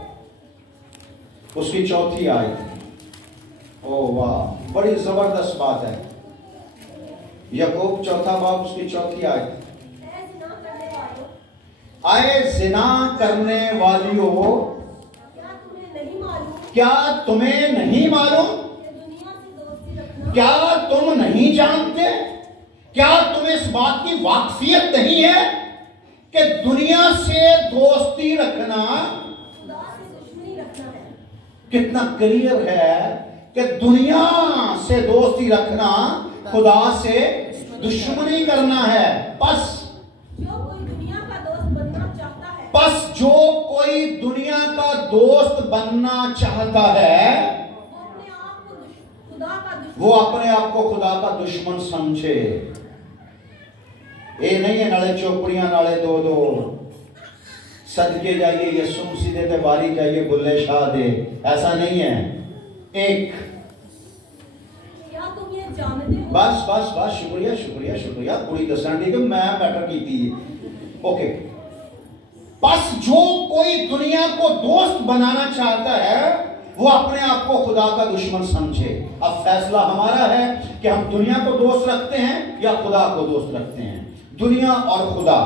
उसकी 4थी आयत। ओ वाह, बड़ी जबरदस्त बात है। यकूब 4वां बाब उसकी 4थी आयत। आए जिना करने वालियों, क्या तुम्हें नहीं मालूम, क्या तुम नहीं जानते, क्या तुम्हें इस बात की वाकफियत नहीं है कि दुनिया से दोस्ती रखना कितना क्लियर है कि दुनिया से दोस्ती रखना खुदा से दुश्मनी करना है। बस जो कोई दुनिया का दोस्त बनना चाहता है वो अपने आप को खुदा का दुश्मन समझे। ये नहीं है नाले चौपड़ियां नाले दो दो सदके जाइए यीशु मसीह दे ते बारी जाइए बुल्ले शाह दे, ऐसा नहीं है। एक क्या तुम ये जानते हो? बस बस बस, शुक्रिया शुक्रिया शुक्रिया, पूरी दसन दी मैं मैटर की थी। ओके, बस जो कोई दुनिया को दोस्त बनाना चाहता है वो अपने आप को खुदा का दुश्मन समझे। अब फैसला हमारा है कि हम दुनिया को दोस्त रखते हैं या खुदा को दोस्त रखते हैं। दुनिया और खुदा,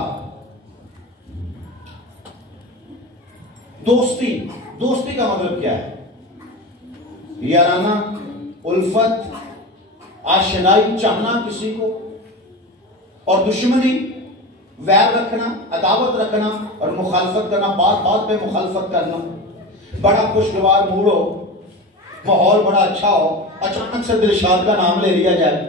दोस्ती, दोस्ती का मतलब क्या है? याराना, उल्फत, आशनाई चाहना किसी को, और दुश्मनी, वैर रखना, अदावत रखना और मुखालफत करना, बात बात पे मुखालफत करना। बड़ा खुशगवार मूड हो, माहौल बड़ा अच्छा हो, अचानक से दिलशाद का नाम ले लिया जाए।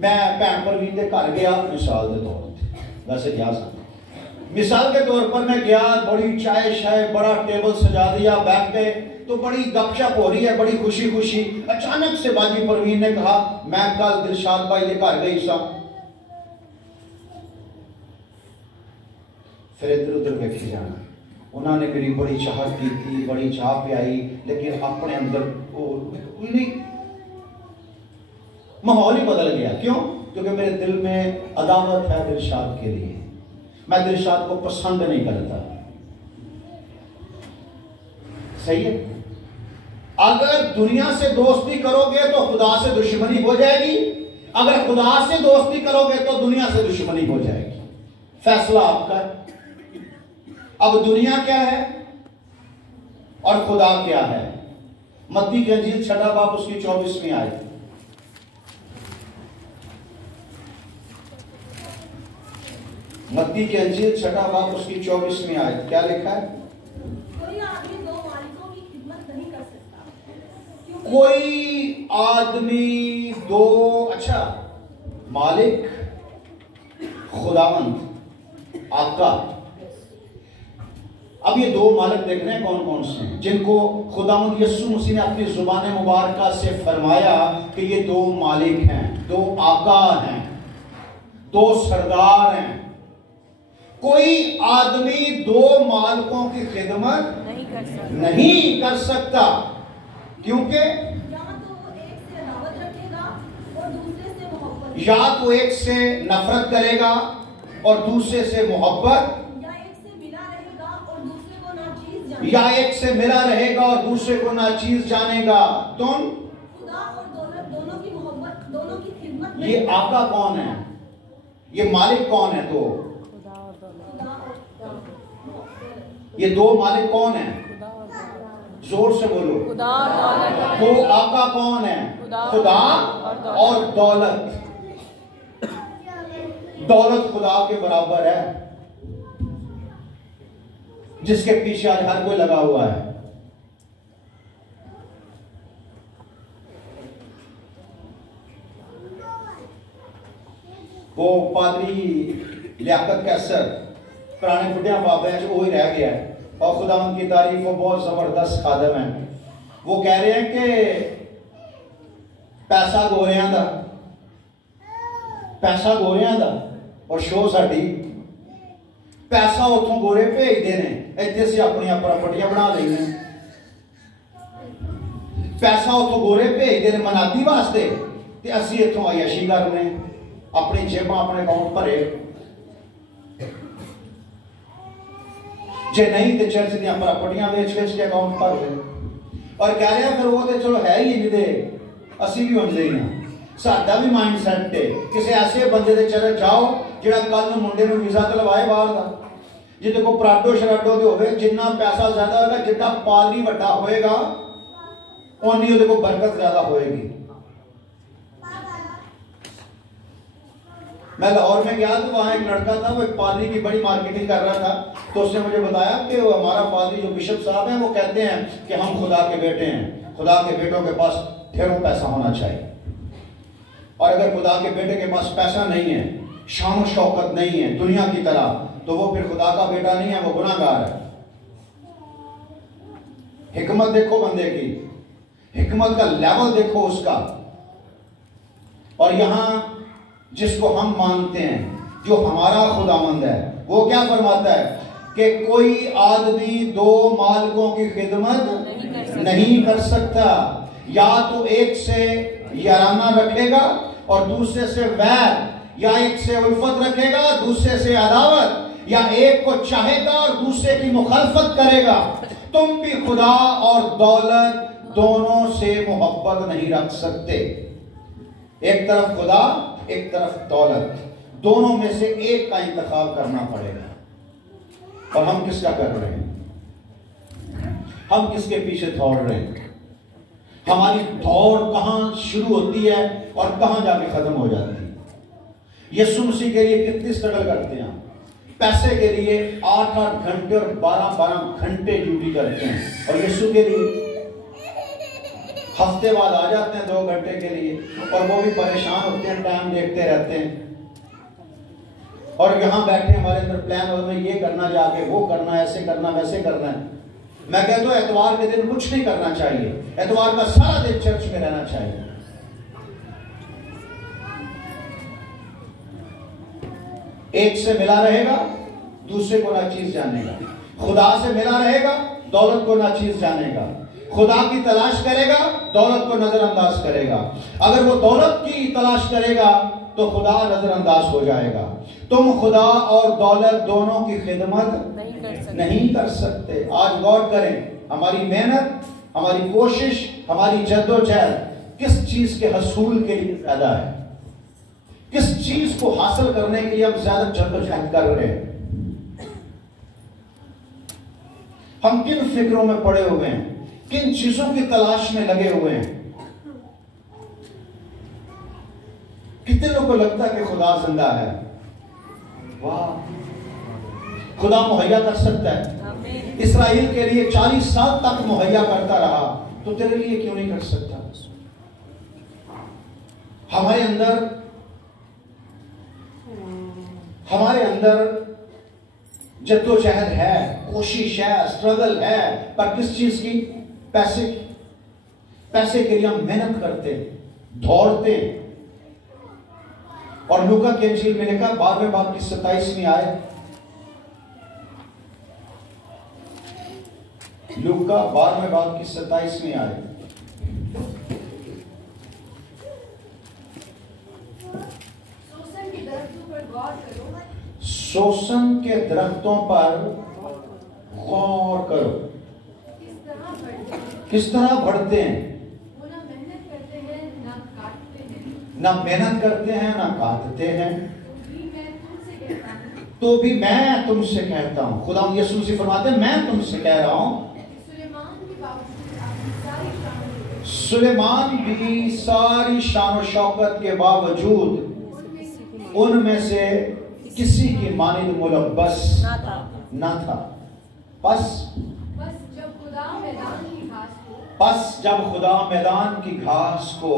मैं भैन परवीन के घर गया मिसाल के तौर पर, वैसे क्या मिसाल के तौर पर मैं गया, बड़ी चाय शाय, बड़ा टेबल सजा दिया, बैठ गए, तो बड़ी गपशप हो रही है, बड़ी खुशी खुशी। अचानक से बाजी परवीन ने कहा, मैं कल दिलशाद भाई के घर गई सा, फिर इधर उधर वेखी जाना, उन्होंने मेरी बड़ी चाहत की थी, बड़ी चाह पियाई, लेकिन अपने अंदर नहीं, माहौल ही बदल गया। क्यों? क्योंकि मेरे दिल में अदावत है दिलशाद के लिए, मैं दिलशाद को पसंद नहीं करता। सही है? अगर दुनिया से दोस्ती करोगे तो खुदा से दुश्मनी हो जाएगी, अगर खुदा से दोस्ती करोगे तो दुनिया से दुश्मनी हो जाएगी। फैसला आपका। अब दुनिया क्या है और खुदा क्या है? मत्ती की अंजील 6 बाब उसकी 24वीं आयत। मत्ती की अंजील 6 बाब उसकी 24वीं आयत, क्या लिखा है? कोई आदमी दो मालिकों की खिदमत नहीं कर सकता। कोई आदमी दो, अच्छा, मालिक, खुदावंद, आका। अब ये दो मालिक देख रहे हैं कौन कौन से हैं, जिनको खुदावंद यीशु मसीह ने अपनी जुबान मुबारक से फरमाया कि ये दो मालिक हैं, दो आका हैं, दो सरदार हैं। कोई आदमी दो मालिकों की खिदमत नहीं कर सकता, क्योंकि या तो एक से नफरत करेगा और दूसरे से मोहब्बत, या एक से मिला रहेगा और दूसरे को नाचीज जानेगा। तुम खुदा और दौलत दोनों की मोहब्बत, दोनों की खिदमत। ये आका कौन है? ये मालिक कौन है? तो ये दो मालिक कौन है? जोर से बोलो। दो आका कौन है? खुदा और दौलत। दौलत खुदा के बराबर है, जिसके पीछे आज हर कोई लगा हुआ है। वो पादरी लियाकत कैसर पुराने बुढ़िया बाबा है, वो ही रह गया है और खुदा उनकी तारीफ, वो बहुत जबरदस्त खादम है। वो कह रहे हैं कि पैसा गोरियां दा, पैसा गोरियां दा और शो साडी, पैसा उतों गोरे भेजते हैं, इतने से अपनी प्रॉपर्टियां बना लेने। पैसा उतों गोरे भेजते हैं मनादी वास्ते, ते असी इतों अयशी करने, अपनी जेबां अपने अकाउंट भरे। जे नहीं तो चर्च दी प्रॉपर्टियां बेच के अकाउंट भर ले। और कह रहे हैं फिर वो तो चलो है ही इंजदे, असी भी उंजदे ही हैं। साडा भी माइंड सैट है किसी ऐसे बंदे दे चर्च जाओ जिहड़ा कल नूं मुंडे नूं वीजा ते लवाए बाहर दा, जिहदे को पराडो शराडो दे होवे, जिन्ना पैसा ज्यादा होगा, जितना पादरी वड्डा होएगा उन्नी उहदे को बरकत ज्यादा होएगी। मैं लाहौर में गया तो वहां एक लड़का था, वो एक पादरी की बड़ी मार्केटिंग कर रहा था, तो उसने मुझे बताया कि हमारा पादरी जो बिशप साहब हैं वो कहते हैं कि हम खुदा के बेटे हैं, खुदा के बेटों के पास ढेरों पैसा होना चाहिए, और अगर खुदा के बेटे के पास पैसा नहीं है, शान और शौकत नहीं है दुनिया की तरह, तो वो फिर खुदा का बेटा नहीं है, वो गुनाहगार है। हिकमत देखो बंदे की, हिकमत का लेवल देखो उसका। और यहां जिसको हम मानते हैं, जो हमारा खुदावंद है, वो क्या फरमाता है कि कोई आदमी दो मालिकों की खिदमत नहीं कर सकता, या तो एक से याराना रखेगा और दूसरे से वैर, या एक से उल्फत रखेगा दूसरे से अदावत, या एक को चाहेगा और दूसरे की मुखालफत करेगा। तुम भी खुदा और दौलत दोनों से मोहब्बत नहीं रख सकते। एक तरफ खुदा, एक तरफ दौलत, दोनों में से एक का इंतखाब करना पड़ेगा। और हम किसका कर रहे हैं? हम किसके पीछे दौड़ रहे हैं? हमारी दौड़ कहां शुरू होती है और कहां जाके खत्म हो जाती है? यीशु मसीह के लिए कितनी स्ट्रगल करते हैं, पैसे के लिए 8-8 घंटे और 12-12 घंटे ड्यूटी करते हैं, और यीशु के लिए हफ्ते बाद आ जाते हैं 2 घंटे के लिए, और वो भी परेशान होते हैं, टाइम देखते रहते हैं। और यहाँ बैठे हमारे अंदर प्लान और में ये करना, जाके वो करना, ऐसे करना, वैसे करना है। मैं कहता हूँ एतवार के दिन कुछ नहीं करना चाहिए, एतवार का सारा दिन चर्च में रहना चाहिए। एक से मिला रहेगा, दूसरे को ना चीज जानेगा। खुदा से मिला रहेगा, दौलत को ना चीज जानेगा। खुदा की तलाश करेगा, दौलत को नजरअंदाज करेगा। अगर वो दौलत की तलाश करेगा तो खुदा नजरअंदाज हो जाएगा। तुम खुदा और दौलत दोनों की खिदमत नहीं कर सकते। आज गौर करें, हमारी मेहनत, हमारी कोशिश, हमारी जद्दोजहद किस चीज के हसूल के लिए ज्यादा है, किस चीज को हासिल करने के लिए हम ज्यादा जद्दोजहद कर रहे हैं। हम किन फिक्रों में पड़े हुए हैं, किन चीजों की तलाश में लगे हुए हैं। कितने लोगों को लगता है कि खुदा जिंदा है? वाह, खुदा मुहैया कर सकता है। इस्राएल के लिए 40 साल तक मुहैया करता रहा, तो तेरे लिए क्यों नहीं कर सकता? हमारे अंदर जद्दोजहद है, कोशिश है, स्ट्रगल है, पर किस चीज की? पैसे की। पैसे के लिए हम मेहनत करते, दौड़ते। और लूका के इंजील में लिखा 12वें बाब की 27वीं आयत, लूका 12वें बाब की 27वीं आयत। शोषण के दरख्तों पर गौर करो, किस तरह बढ़ते हैं। वो ना मेहनत करते हैं, ना काटते हैं, ना मेहनत करते हैं, ना काटते हैं। तो भी मैं तुमसे कहता हूं, खुदा यीशु मसीह फरमाते हैं, मैं तुमसे कह रहा हूं, सुलेमान भी सारी शान और शौकत के बावजूद उनमें से किसी की मानिंद मुलब्बस ना था। बस जब खुदा मैदान की घास को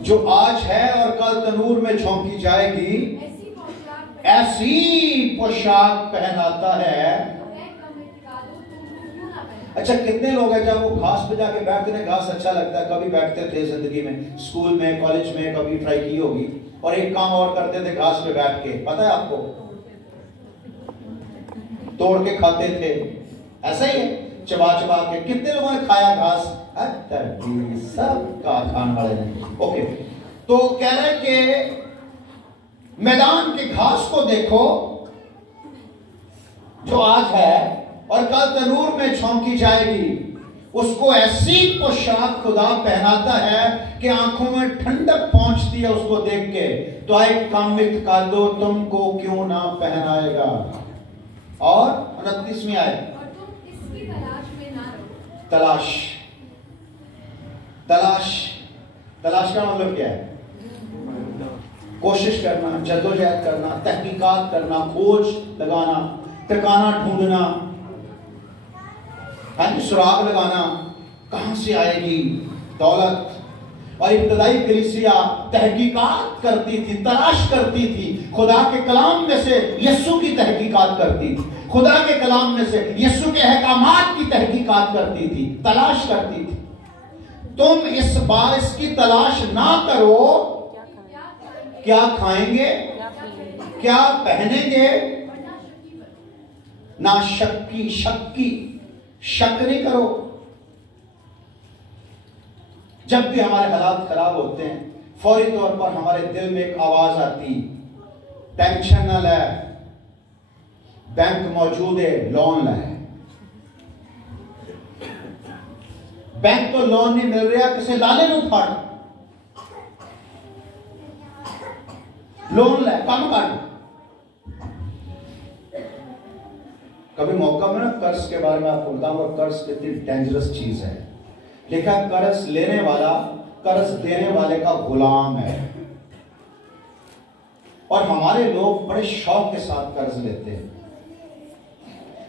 जो आज है और कल तनूर में झोंकी जाएगी, ऐसी पोशाक पहनाता है। अच्छा, कितने लोग हैं जब वो घास पे जाके बैठते हैं, घास अच्छा लगता है, कभी बैठते थे जिंदगी में, स्कूल में, कॉलेज में कभी ट्राई की होगी, और एक काम और करते थे घास पे बैठ के, पता है आपको, तोड़ के खाते थे। ऐसा ही है, चबा चबा के। कितने लोगों ने खाया घास? सब का खाने वाले नहीं। ओके, तो कह रहे कि मैदान के घास को देखो जो आज है और कल तनूर में झोंकी जाएगी, उसको ऐसी पोशाक खुदा पहनाता है कि आंखों में ठंडक पहुंचती है उसको देख के। तो आए कामित का दो तुमको क्यों ना पहनाएगा। और 29वीं आयत, तलाश। तलाश का मतलब क्या है? कोशिश करना, जद्दोजहद करना, तहकीकात करना, खोज लगाना, ठिकाना ढूंढना, सुराग लगाना, कहां से आएगी दौलत। और इब्तदाई कलीसिया तहकीकात करती थी, तलाश करती थी, खुदा के कलाम में से यीशु की तहकीकात करती थी, खुदा के कलाम में से यीशु के अहकामात की तहकीकात करती थी, तलाश करती थी। तुम इस बार इसकी तलाश ना करो, क्या खाएंगे, क्या पहनेंगे, ना शक नहीं करो। जब भी हमारे हालात खराब होते हैं, फौरी तौर पर हमारे दिल में एक आवाज आती, टेंशन न ले, बैंक मौजूद है, लोन ले। बैंक तो लोन नहीं मिल रहा, किसे लाले नु फाड़, लोन ले, कम कर। कभी मौका मिला कर्ज के बारे में आपको बताऊं, और कर्ज कितनी डेंजरस चीज है। लिखा, कर्ज लेने वाला कर्ज देने वाले का गुलाम है। और हमारे लोग बड़े शौक के साथ कर्ज लेते हैं।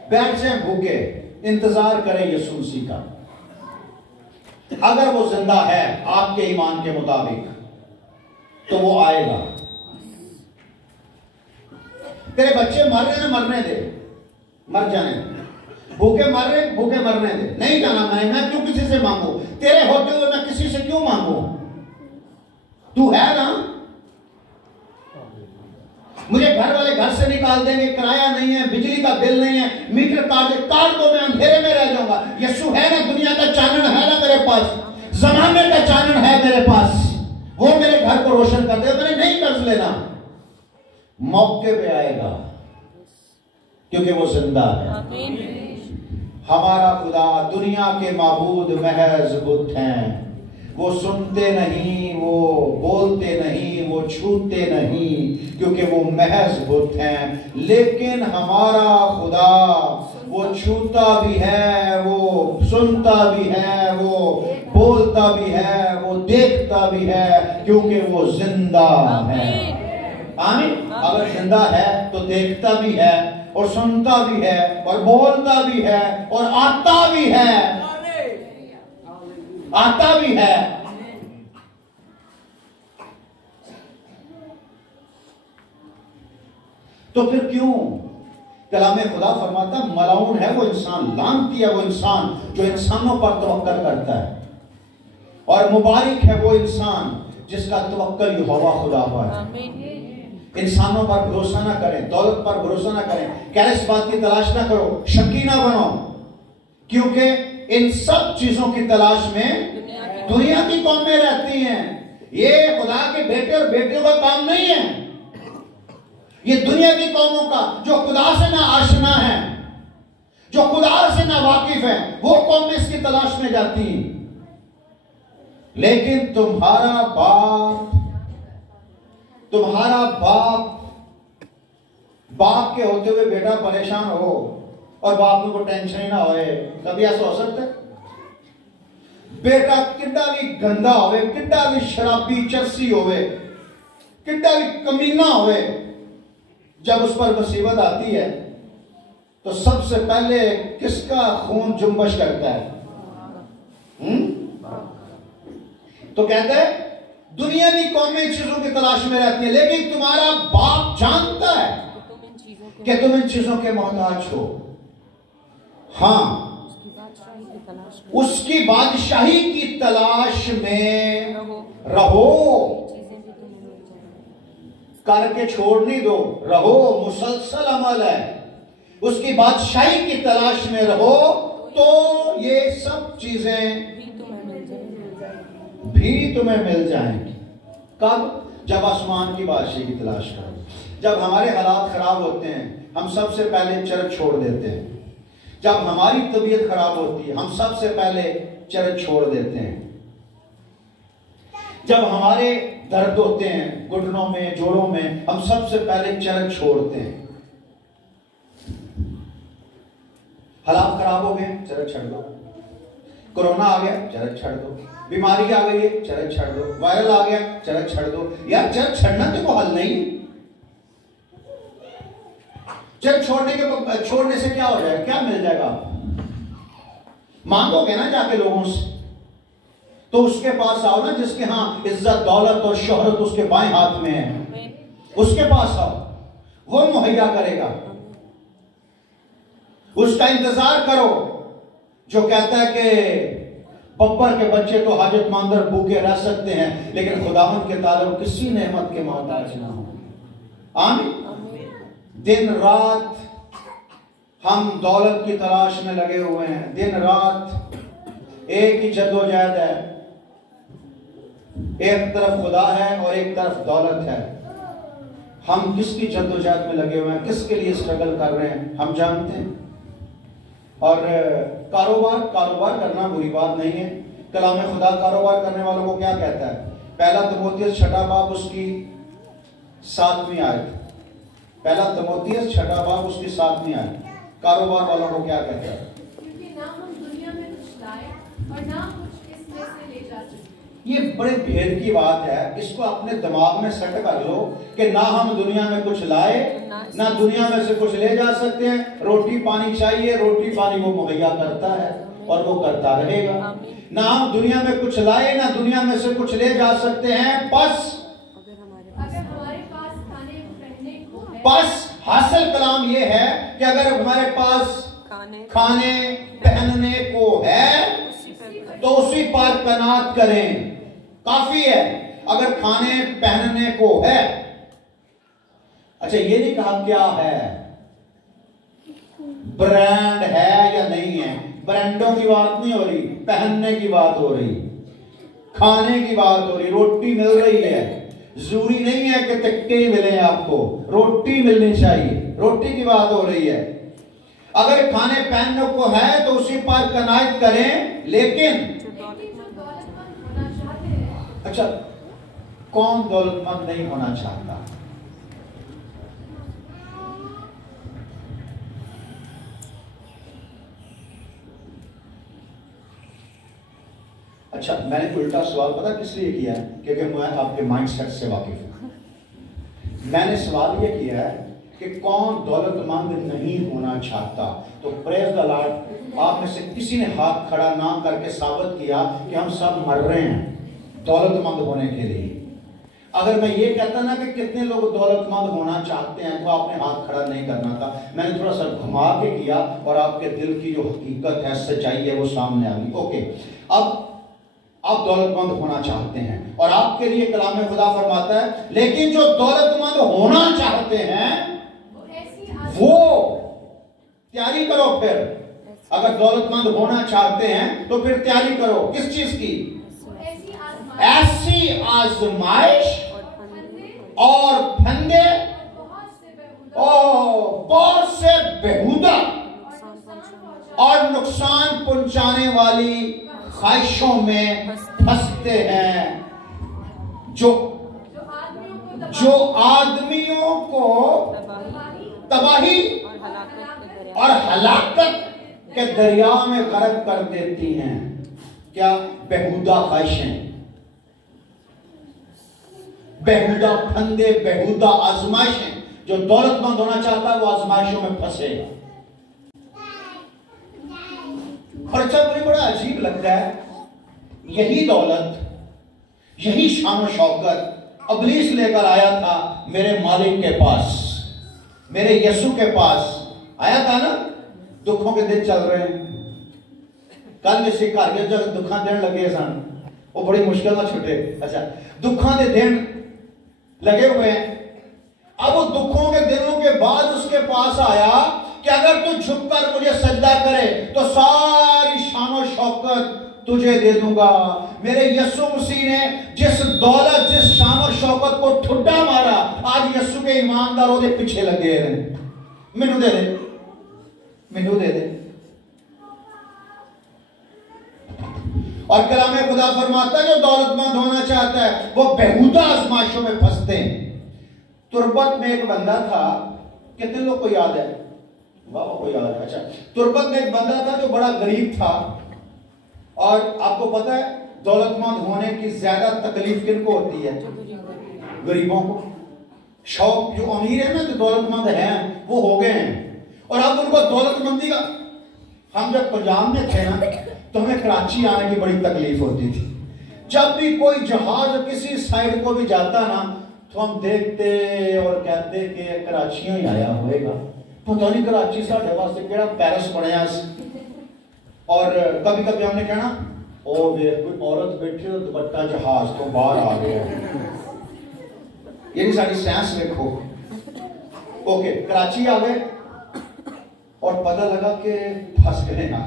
बैठ जाए भूखे, इंतजार करें यीशु मसीह का। अगर वो जिंदा है आपके ईमान के मुताबिक, तो वो आएगा। तेरे बच्चे मर रहे हैं, मरने दे, मर जाने, भूखे मर रहे, भूखे मरने दे, नहीं जाना मैं क्यों किसी से मांगू, तेरे होते हुए मैं किसी से क्यों मांगू, तू है ना। मुझे घर वाले घर से निकाल देंगे, किराया नहीं है, बिजली का बिल नहीं है, मीटर काट दो, मैं अंधेरे में रह जाऊंगा। यीशु है ना, दुनिया का चानन है ना मेरे पास, जमाने का चानन है मेरे पास, वो मेरे घर को रोशन कर दे। मैंने नहीं कर्ज लेना, मौके पे आएगा क्योंकि वो जिंदा है। हमारा खुदा दुनिया के माबूद महज बुत हैं, वो सुनते नहीं, वो बोलते नहीं, वो छूते नहीं, क्योंकि वो महज बुत हैं। लेकिन हमारा खुदा वो छूता भी है, वो सुनता भी है, वो बोलता भी है, वो देखता भी है, क्योंकि वो जिंदा है। आमीन। अगर जिंदा है तो देखता भी है और सुनता भी है और बोलता भी है और आता भी है, आता भी है। तो फिर क्यों कलामे खुदा फरमाता मलाउन है वो इंसान, लानती है वो इंसान जो इंसानों पर तवक्कल करता है, और मुबारक है वो इंसान जिसका तवक्कल यहोवा खुदा पर है। इंसानों पर भरोसा ना करें, दौलत पर भरोसा ना करें, कैस बात की तलाश ना करो, शकी ना बनो, क्योंकि इन सब चीजों की तलाश में दुनिया की कौमें रहती हैं। ये खुदा के बेटे और बेटियों का काम नहीं है, ये दुनिया की कौमों का, जो खुदा से ना आशना है, जो खुदा से ना वाकिफ है, वो कौमें इसकी तलाश में जाती हैं। लेकिन तुम्हारा बाप के होते हुए बेटा परेशान हो और बाप को टेंशन ही ना होए, कभी ऐसा हो सकता है? बेटा कितना भी गंदा होवे, कितना भी शराबी चरसी होवे, कितना भी कमीना होवे, जब उस पर मुसीबत आती है तो सबसे पहले किसका खून जुम्बश करता है? तो कहते हैं दुनिया की कौमें चीजों की तलाश में रहती है, लेकिन तुम्हारा बाप जानता है कि तुम इन चीजों के मोहताज हो। हाँ, उसकी बादशाही की तलाश में रहो, करके छोड़ नहीं दो, रहो, मुसलसल अमल है। उसकी बादशाही की तलाश में रहो तो ये सब चीजें भी तुम्हें मिल जाएंगी। कब? जब आसमान की बादशाही की तलाश करो। जब हमारे हालात खराब होते हैं हम सबसे पहले चर्च छोड़ देते हैं, जब हमारी तबीयत खराब होती है हम सबसे पहले चर्च छोड़ देते हैं, जब हमारे दर्द होते हैं घुटनों में, जोड़ों में, हम सबसे पहले चर्च छोड़ते हैं। हालात खराब हो गए, चर्च छोड़ दो। कोरोना आ गया, चर्च छोड़ दो। बीमारी आ गई है, चर्च छोड़ दो। वायरल आ गया, चर्च छोड़ दो। यार चर्च छोड़ना तो कोई हल नहीं। चर्च छोड़ने से क्या हो जाएगा, क्या मिल जाएगा? मांगोगे ना जाके लोगों से, तो उसके पास आओ ना जिसके हाँ इज्जत, दौलत और शोहरत उसके बाएं हाथ में है, उसके पास आओ, वो मुहैया करेगा। उसका इंतजार करो जो कहता है कि बब्बर के बच्चे तो हाजतमंद और भूखे रह सकते हैं, लेकिन खुदावंद के ताल्लुक किसी नेमत के मोहताज ना हो। आमीन। दिन रात हम दौलत की तलाश में लगे हुए हैं, दिन रात एक ही जद्दोजहद है, एक तरफ खुदा है और एक तरफ दौलत है। हम किसकी जद्दोजहद में लगे हुए हैं, किसके लिए स्ट्रगल कर रहे हैं, हम जानते हैं। और कारोबार करना बुरी बात नहीं है। कलाम खुदा कारोबार करने वालों को क्या कहता है? पहला तिमोथियस 6 बाब उसकी 7वीं आयत, पहला तिमोथियस 6 बाब उसकी 7वीं आयत कारोबार वालों को क्या कहता है? क्योंकि ना हम दुनिया में कुछ लाए और ना कुछ इसमें से ले जा सकते। ये बड़े भेद की बात है, इसको अपने दिमाग में सेट कर लो कि ना हम दुनिया में कुछ लाए ना दुनिया में से कुछ ले जा सकते हैं। रोटी पानी चाहिए, रोटी पानी वो मुहैया करता है और वो करता रहेगा। ना हम दुनिया में कुछ लाए ना दुनिया में से कुछ ले जा सकते हैं, बस अगर हमारे पास खाने पहनने को है, बस हंस असल कलाम यह है कि अगर हमारे पास खाने पहनने को है तो उसी पर कनात करें, काफी है। अगर खाने पहनने को है, अच्छा ये नहीं कहा क्या है, ब्रांड है या नहीं है, ब्रांडों की बात नहीं हो रही, पहनने की बात हो रही, खाने की बात हो रही। रोटी मिल रही है, जरूरी नहीं है कि टिक्के मिले आपको, रोटी मिलनी चाहिए, रोटी की बात हो रही है। अगर खाने पहनने को है तो उसी पर कनायत करें, लेकिन अच्छा कौन दौलतमंद नहीं होना चाहता? अच्छा मैंने उल्टा सवाल पता किस लिए किया है, क्योंकि मैं आपके माइंडसेट से वाकिफ हूं। मैंने सवाल यह किया है कि कौन दौलतमंद नहीं होना चाहता। तो प्रेज द लॉर्ड, आप में से किसी ने हाथ खड़ा ना करके साबित किया कि हम सब मर रहे हैं दौलतमंद होने के लिए। अगर मैं ये कहता ना कि कितने लोग दौलतमंद होना चाहते हैं, तो आपने हाथ खड़ा नहीं करना था। मैंने थोड़ा सा घुमा के किया और आपके दिल की जो हकीकत है, सच्चाई है, वो सामने आ गई। ओके, अब आप दौलतमंद होना चाहते हैं और आपके लिए कलाम खुदा फरमाता है, लेकिन जो दौलतमंद होना चाहते हैं वो तैयारी करो। फिर अगर दौलतमंद होना चाहते हैं तो फिर तैयारी करो किस चीज की? ऐसी आजमाइश और फंदे और बहुत से बेहुदा और नुकसान पहुंचाने वाली ख्वाहिशों में फंसते हैं, जो आदमियों को तबाही और हलाकत के दरिया में गर्क कर देती हैं। क्या? बेहुदा ख्वाहिशें, बेहुदा फंदे, बेहुदा आजमाइशें। जो दौलतमंद होना चाहता है वो आजमाइशों में फंसेगा। और अच्छा मुझे बड़ा अजीब लगता है, यही दौलत, यही शान और शौकत इब्लीस लेकर आया था मेरे मालिक के पास, मेरे यीशु के पास आया था ना। दुखों के दिन चल रहे हैं, कल में से घर के जो दुखा दिन लगे सन वो बड़ी मुश्किल ना छुटे। अच्छा, दुखों के दिन लगे हुए हैं। अब वो दुखों के दिनों के बाद उसके पास आया कि अगर तू झुककर मुझे सजदा करे तो सारी शान और शौकत तुझे दे दूंगा। मेरे यीशु मसीह ने जिस दौलत, जिस शान और शौकत को ठुड्डा मारा, आज यीशु के ईमानदार ਉਹਦੇ पीछे लगे हैं। मैनू दे दे, मैनू दे दे। और कलाम खुदा फरमाता है जो दौलतमंद होना चाहता है वो बेहुदा आजमाइशों में फंसते हैं। तुर्बत में एक बंदा था, कितने लोग को याद है? वाह को याद है। अच्छा, तुर्बत में एक बंदा था जो बड़ा गरीब था। और आपको पता है दौलतमंद होने की ज्यादा तकलीफ किनको होती है? गरीबों को। शौक, जो अमीर है ना, जो दौलतमंद हैं वो हो गए हैं और अब उनको दौलतमंदी का, हम जब पंजाब में थे ना तो हमें कराची आने की बड़ी तकलीफ होती थी। जब भी कोई जहाज किसी साइड को भी जाता ना तो हम देखते और कहते कि कराची ही आया होगा, पता नहीं कराची साढ़े वास्ते केड़ा पेरिस बनया। और कभी कभी हमने कहना ओ वे कोई औरत बैठी तो दुपट्टा जहाज तो बाहर आ गया। ये नहीं सारी साइंस देखो। ओके, कराची आ गए और पता लगा कि फंस गए ना,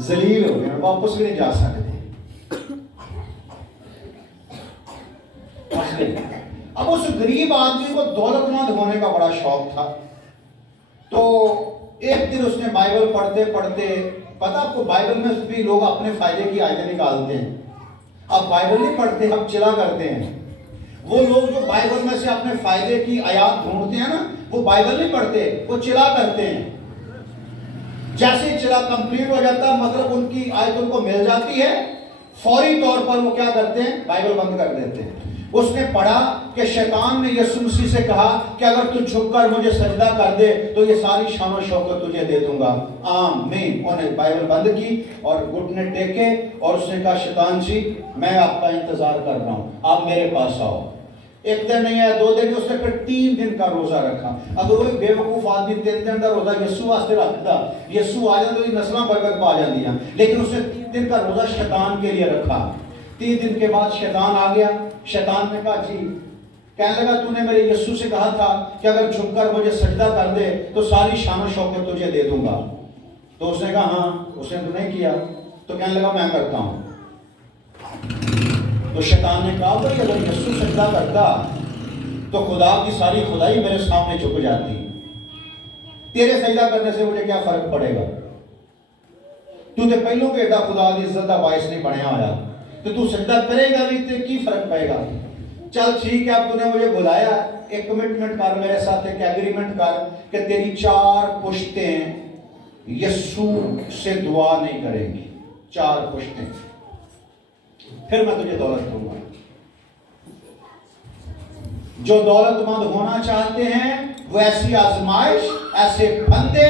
जलील हो गए, वापस भी नहीं जा सकते। अब उस गरीब आदमी को दौलतमंद होने का बड़ा शौक था। तो एक दिन उसने बाइबल पढ़ते पढ़ते, पता आपको बाइबल में भी लोग अपने फायदे की आयतें निकालते हैं। अब बाइबल नहीं पढ़ते, हम चिला करते हैं। वो लोग जो बाइबल में से अपने फायदे की आयात ढूंढते हैं ना, वो बाइबल नहीं पढ़ते, वो चिला करते हैं। जैसे ही चिला कंप्लीट हो जाता है, मतलब उनकी आयत उनको मिल जाती है, फौरी तौर पर वो क्या करते हैं? बाइबल बंद कर देते हैं। उसने पढ़ा कि शैतान ने यीशु मसीह से कहा कि अगर तू झुककर मुझे सजदा कर दे तो ये सारी शान और शौकत तुझे दे दूंगा। आमीन। उन्होंने बाइबल बंद की और घुटने टेके और उसने कहा शैतान जी मैं आपका इंतजार कर रहा हूं, आप मेरे पास आओ। एक दिन नहीं है, 2 दिन नहीं, उसने फिर 3 दिन का रोजा रखा। अगर वही बेवकूफ आदमी 3 दिन का रोजा यीशु वास्ते रखता, यीशु आ जाता तो नस्लां बरकत पा जाती, लेकिन उसने 3 दिन का रोजा शैतान के लिए रखा। 3 दिन के बाद शैतान आ गया। शैतान ने कहा जी, कहने लगा तूने मेरे यीशु से कहा था कि अगर झुककर मुझे सजदा कर दे तो सारी शान शौकत तुझे दे दूंगा। तो उसने कहा हाँ, उसने तो नहीं किया। तो कहने लगा मैं करता हूं। तो शैतान ने कहा भाई अगर यीशु सजदा करता तो खुदा की सारी खुदाई मेरे सामने झुक जाती, तेरे सजदा करने से मुझे क्या फर्क पड़ेगा? तू तो पहलों के एडा खुदा की इज्जत का बायस नहीं बनया होया, तो तू सजदा करेगा भी तो की फर्क पड़ेगा? चल ठीक है, अब तूने मुझे बुलाया, एक कमिटमेंट कर मेरे साथ, एक एग्रीमेंट कर कि तेरी 4 पुश्तें यीशु से दुआ नहीं करेंगी। 4 पुश्तें, फिर मैं तुझे दौलत दूंगा। जो दौलतमंद होना चाहते हैं वो ऐसी आजमाइश, ऐसे फंदे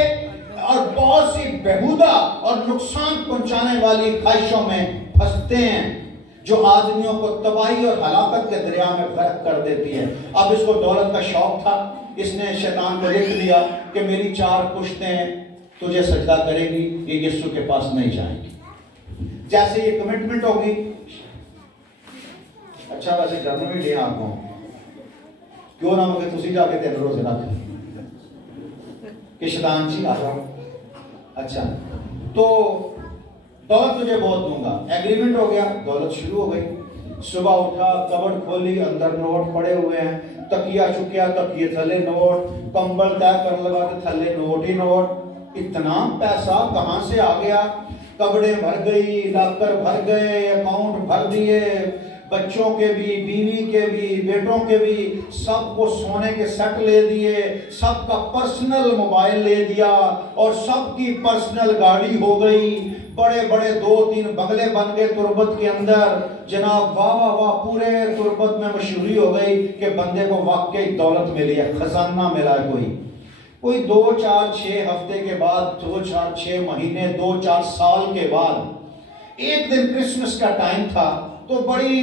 और बहुत सी बेहुदा और नुकसान पहुंचाने वाली ख्वाहिशों में फंसते हैं जो आदमियों को तबाही और हलाकत के दरिया में गर्क कर देती है। अब इसको दौलत का शौक था, इसने शैतान को लिख दिया कि मेरी 4 पुश्तें तुझे सजदा करेगी, ये यीशु के पास नहीं जाएंगी। जैसे ये कमिटमेंट होगी, अच्छा वैसे जन्म भी लिया आपको, क्यों ना होगे तुसी जाके 3 रोजे रख कि शैतान जी आ जाओ। अच्छा, तो दौलत तुझे बहुत दूंगा, एग्रीमेंट हो गया, दौलत शुरू हो गई। सुबह उठा, कबड़ खोली, अंदर नोट पड़े हुए हैं, तकिया चुकिया, तकिए थले नोट, कंबल तय कर लगा तो थले नोट ही नोट। इतना पैसा कहां से आ गया? कपड़े भर गई, लॉकर भर गए, अकाउंट भर दिए, बच्चों के भी, बीवी के भी, बेटों के भी, सबको सोने के सेट ले दिए, सबका पर्सनल मोबाइल ले दिया और सबकी पर्सनल गाड़ी हो गई। बड़े बड़े 2-3 बंगले बन गए तुरबत के अंदर। जनाब वाह वाह वाह, पूरे तुरबत में मशहूरी हो गई कि बंदे को वाकई दौलत मिली है, खजाना मिला है। कोई 2-4-6 हफ्ते के बाद, 2-4-6 महीने, 2-4 साल के बाद एक दिन क्रिसमस का टाइम था, तो बड़ी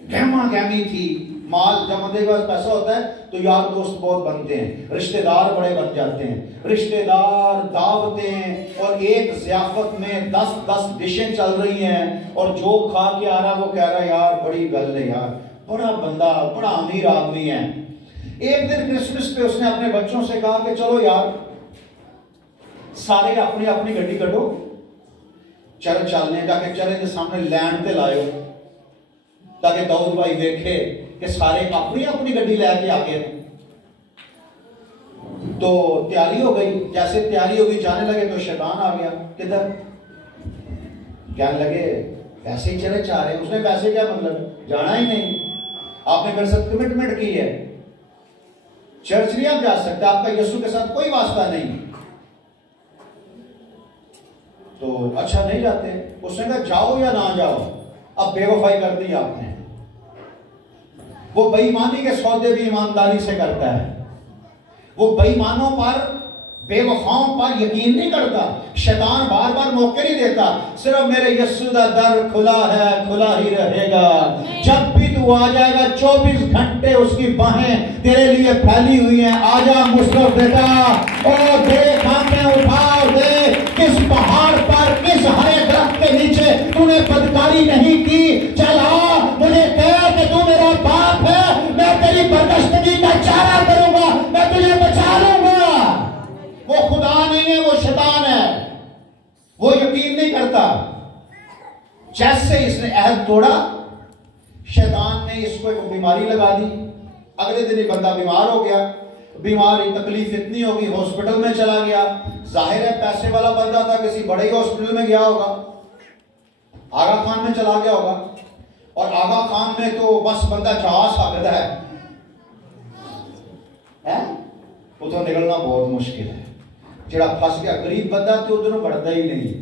गहमा गहमी थी। माल जब बंदे के पास पैसा होता है तो यार दोस्त बहुत बनते हैं, रिश्तेदार बड़े बन जाते हैं, रिश्तेदार, दावतें, और एक ज़ियाफत में 10-10 डिशें चल रही हैं और जो खा के आ रहा वो कह रहा है यार बड़ी गल है यार, बड़ा बंदा, बड़ा अमीर आदमी है। एक दिन क्रिसमस पे उसने अपने बच्चों से कहा कि चलो यार सारे अपनी अपनी गड्डी कटो, चर्च चलने, जाके चर्च के सामने लैंड ते लायो ताकि दाऊद भाई देखे कि सारे अपनी अपनी गड्डी लेके आके। तो तैयारी हो गई, जैसे तैयारी हो गई जाने लगे तो शैतान आ गया। किधर? कहने लगे पैसे ही चले जा रहे हैं। उसने पैसे क्या मतलब, जाना ही नहीं, आपने मेरे साथ कमिटमेंट की है, चर्च नहीं आप जा सकते, आपका यीशु के साथ कोई वास्ता नहीं। तो अच्छा नहीं जाते। उसने कहा जाओ या ना जाओ, अब बेवफाई कर दी आपने। वो बेईमानी के सौदे भी ईमानदारी से करता है, वो बेईमानों पर, बेवफाओं पर यकीन नहीं करता। शैतान बार बार मौके नहीं देता, सिर्फ मेरे यीशु का दर खुला है, खुला ही रहेगा। जब भी तू आ जाएगा 24 घंटे उसकी बाहें तेरे लिए फैली हुई हैं। आजा मुस्तफा बेटा, और देख हाथें उठा और देख किस पहाड़ पर, किस हरे दरख्त के नीचे तूने बदकारी नहीं की। चल आ, मुझे कह कि तू मेरा बाप है, मैं तेरी बरगश्तगी का चारा करूंगा, मैं तुझे बचा लूंगा। वो खुदा नहीं है, वो शैतान है, वो यकीन नहीं करता। जैसे इसने अहद तोड़ा, शैतान ने इसको एक बीमारी लगा दी। अगले दिन ही बंदा बीमार हो गया, बीमारी तकलीफ इतनी होगी, हॉस्पिटल में चला गया। जाहिर है पैसे वाला बंदा था, किसी बड़े हॉस्पिटल में गया होगा, आगा खान में चला गया होगा, और आगा खान में तो बस बंदा जा सकता है, उधर निकलना बहुत मुश्किल है। जेड़ा फस गया गरीब बंदा तो उधरों बढ़ता ही नहीं।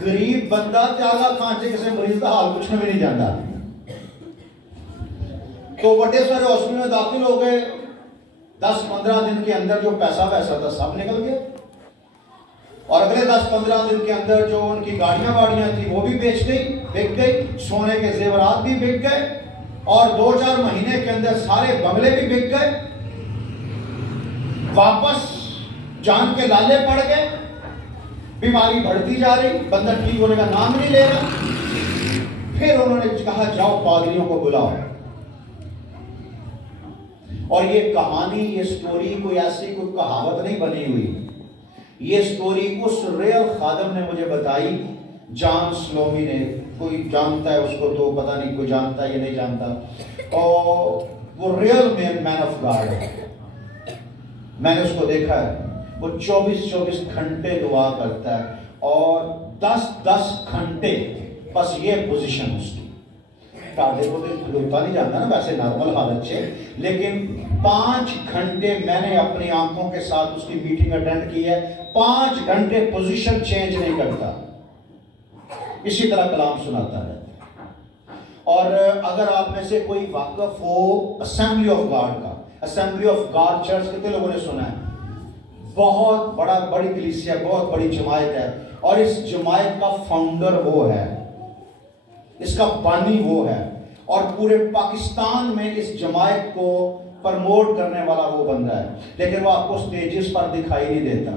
गरीब बंदा आगा खान से किसी मरीज का हाल पूछने भी नहीं जाता। तो बड़े सारे हॉस्पिटल में दाखिल हो गए। 10-15 दिन के अंदर जो पैसा वैसा था सब निकल गया, और अगले 10-15 दिन के अंदर जो उनकी गाड़ियां थी वो भी बिक गई, सोने के जेवरात भी बिक गए, और 2-4 महीने के अंदर सारे बंगले भी बिक गए, वापस जान के लाले पड़ गए, बीमारी बढ़ती जा रही, बंदा ठीक होने का नाम नहीं ले रहा। फिर उन्होंने कहा जाओ पादरियों को बुलाओ। और ये कहानी, ये स्टोरी कोई ऐसी कोई कहावत नहीं बनी हुई, ये स्टोरी उस रियल खादम ने मुझे बताई, जॉन स्लोमी ने। कोई जानता है उसको तो पता नहीं, कोई जानता है या नहीं जानता। और वो रियल मैन ऑफ गॉड है, मैंने उसको देखा है। वो 24-24 घंटे दुआ करता है और 10-10 घंटे बस ये पोजीशन उसकी। टाटे को तो खड़ोता नहीं जाता ना वैसे नॉर्मल हालत से, लेकिन 5 घंटे मैंने अपनी आंखों के साथ उसकी मीटिंग अटेंड की है। 5 घंटे पोजीशन चेंज नहीं करता, इसी तरह कलाम सुनाता है। और अगर आप में से कोई वाकिफ हो असेंबली ऑफ गॉड का, असेंबली ऑफ गॉड चर्च कितने लोगों ने सुना है? बहुत बड़ी कलीसिया, बहुत बड़ी जमायत है, और इस जमायत का फाउंडर वो है, इसका बानी वो है, और पूरे पाकिस्तान में इस जमायत को प्रमोट करने वाला वो बंदा है, लेकिन वो आपको स्टेजेस पर दिखाई नहीं देता।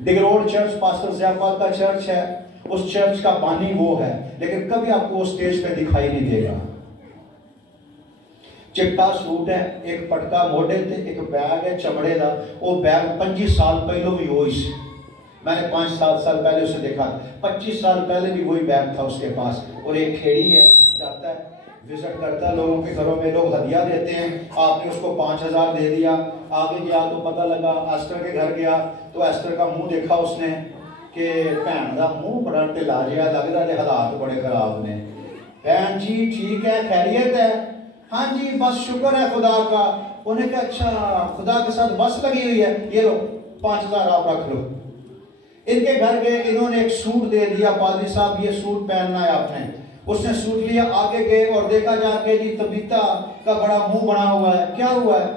डिगरोड चर्च पास्टर ज़ियापाल का चर्च है, उस चर्च का बानी वो है, लेकिन कभी आपको वो स्टेज पे दिखाई नहीं देगा। चिट्टा सूट है, एक पटका मोटे ते, एक बैग है चमड़े का। वो बैग 25 साल पहले भी वही से, मैंने 5-7 साल पहले उसे देखा, 25 साल पहले भी वही बैग था उसके पास। और एक खेड़ी है, जाता है विजिट करता है लोगों के घरों में, लोग हदिया देते हैं, आपने उसको 5000 दे दिया। आगे गया तो पता लगा, एस्टर के घर गया तो एस्टर का मुंह देखा उसने कि भैन का मुंह बड़ा ढिला जिहा लगता है, हालात बड़े खराब ने। भैन जी ठीक है, खैरियत है? हाँ जी बस शुक्र है खुदा का। उन्हें कहा अच्छा खुदा के साथ बस लगी हुई है, ये लो 5000 आप रख लो। इनके घर गए, इन्होंने एक सूट दे दिया, पादरी साहब ये सूट पहनना है आपने। उसने सूट लिया, आगे गए और देखा जाके जी तबीता का बड़ा मुंह बना हुआ है। क्या हुआ है?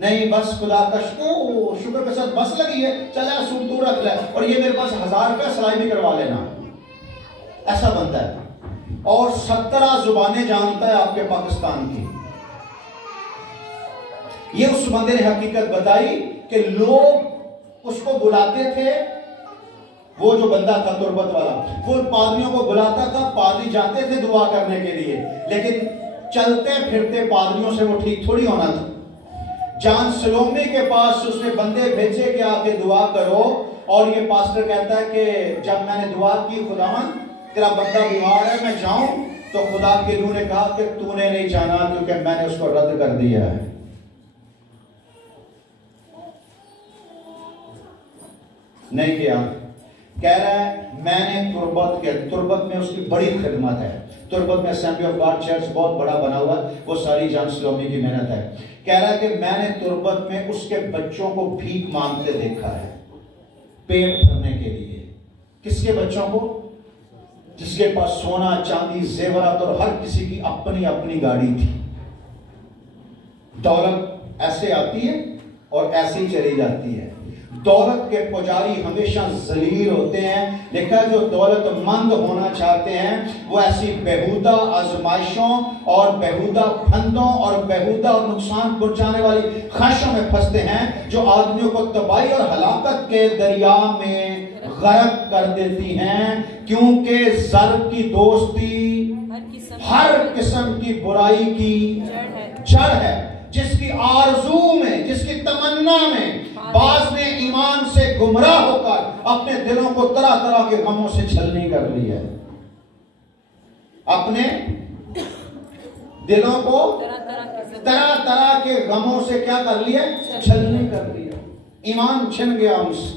नहीं बस खुदा का शुक्र के साथ बस लगी है, चला सूट तू रख ले, और ये मेरे पास 1000 रुपया सिलाई भी करवा लेना। ऐसा बनता है। और 17 जुबानें जानता है आपके पाकिस्तान की। ये उस बंदे ने हकीकत बताई कि लोग उसको बुलाते थे, वो जो बंदा था तुरबत वाला, वो पादरियों को बुलाता था, पादरी जाते थे दुआ करने के लिए, लेकिन चलते फिरते पादरियों से वो ठीक थोड़ी होना था। जॉन स्लोमी के पास उसने बंदे भेजे कि आके दुआ करो, और ये पास्टर कहता है कि जब मैंने दुआ की, खुदावन तेरा बंदा बीमार है, मैं जाऊं, तो खुदा के रूह ने कहा कि तूने नहीं जाना, क्योंकि मैंने उसको रद्द कर दिया है। नहीं किया। कह रहा है मैंने तुरबत में उसकी बड़ी खिदमत है। तुरबत में असेंबली ऑफ गॉड चर्च बहुत बड़ा बना हुआ, वो सारी जॉन स्लोमी की मेहनत है। कह रहा है कि मैंने तुरबत में उसके बच्चों को भीख मांगते देखा है पेट भरने के लिए। किसके बच्चों को? जिसके पास सोना चांदी जेवरात और हर किसी की अपनी अपनी गाड़ी थी। दौलत ऐसे आती है और ऐसे ही चली जाती है। दौलत के पुजारी हमेशा जलील होते हैं, लेकिन जो दौलतमंद होना चाहते हैं वो ऐसी बेहुदा आजमाइशों और बेहुदा फंदों और बेहुदा और नुकसान पहुंचाने वाली ख्वाहिशों में फंसते हैं, जो आदमियों को तबाही और हलाकत के दरिया में गर्क कर देती हैं। क्योंकि जर की दोस्ती हर किस्म की बुराई की जड़ है। जिसकी आरजू में, जिसकी तमन्ना में बाज ने ईमान से गुमराह होकर अपने दिलों को तरह तरह के गमों से छलनी कर ली है। अपने दिलों को तरह तरह के गमों से क्या कर लिया? छलनी कर लिया। ईमान छिन गया हमसे।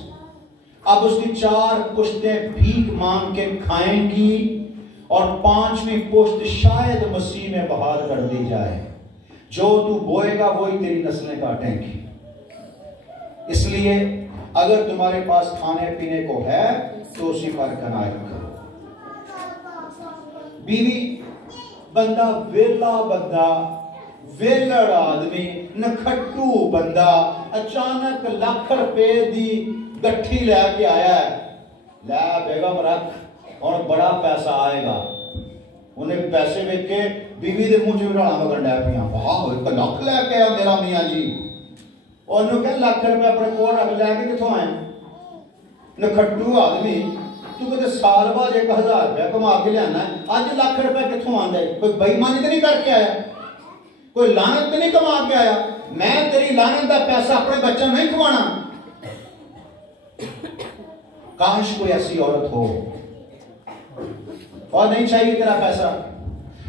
अब उसकी 4 पुश्तें भीख मांग के खाएंगी और 5वीं पुश्त शायद मसीह में बहाल कर दी जाए। जो तू बोएगा वही तेरी नस्लें काटेंगी। इसलिए अगर तुम्हारे पास खाने पीने को है तो उसी पर कनायत करो। बीवी बंदा वेला बंदा, वेलड़ आदमी, नखट्टू बंदा अचानक लाख रुपए दी गट्ठी लेके आया है, लै बेगम रख और बड़ा पैसा आएगा। उन्हें पैसे वेख के बीवी के मुंह च घराला वगन डै पियां, वाह 1 लाख लैके आया मेरा मियाँ जी। उन्होंने कहा लाख रुपया अपने कोल रख लैके कितों आए? नखट्टू आदमी, तू कहते साल बाद 1000 रुपया कमा के लियाना, अज लाख रुपया कितों आंदा? कोई बेईमानी तो नहीं करके आया, कोई लानत तो नहीं कमा के आया? मैं तेरी लानत का पैसा अपने बच्चों नहीं खवाना। काश कोई ऐसी औरत हो, और नहीं चाहिए तेरा पैसा।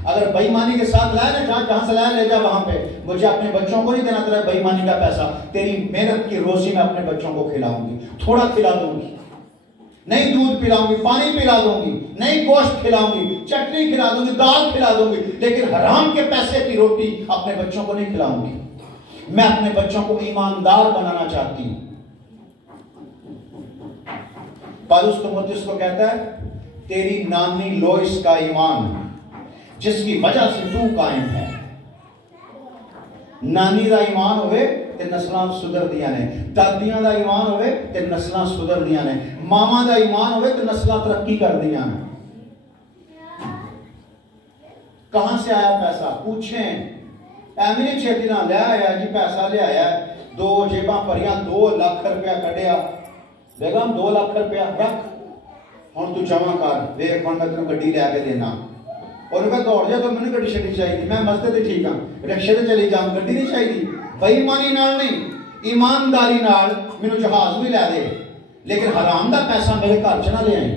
अगर बेईमानी के साथ लाया ना, जहां से लाया ले जा वहां पे, मुझे अपने बच्चों को नहीं देना तेरा बेईमानी का पैसा। तेरी मेहनत की रोजी में अपने बच्चों को खिलाऊंगी, थोड़ा खिला दूंगी, नहीं दूध पिलाऊंगी, पानी पिला दूंगी, नहीं गोश्त खिलाऊंगी, चटनी खिला दूंगी, दाल खिला दूंगी, लेकिन हराम के पैसे की रोटी अपने बच्चों को नहीं खिलाऊंगी। मैं अपने बच्चों को ईमानदार बनाना चाहती हूं। पौलुस तीमुथियुस को कहता है, तेरी नानी लोइस का ईमान जिसकी वजह से तू कायम है। नानी का ईमान होवे ते नस्लां सुधर दियां ने, दादियां का ईमान होवे ते नस्लां सुधर दियां ने, मामा का ईमान होवे ते नस्लां तरक्की कर दियां ने। कहां से आया पैसा? पूछें। एवं छेती ना ले आया जी, पैसा ले आया, 2 जेबां भरियां, 2 लाख रुपया कढ़िया, बेगम 2 लाख रुपया रख, हुण तू जमा कर, देख हुण मैं तेन गड्डी लैके देना। और मैं दौड़ जा तो मैंने गड्डी छड्डी चाहिए, मैं मस्ते ते ठीक हाँ, रिक्शे ते चली जाऊं, गड्डी नहीं चाहिए। बेईमानी नाल नहीं, ईमानदारी नाल मैनू जहाज भी लै दे, लेकिन हराम दा पैसा मेरे घर च ना ले आई।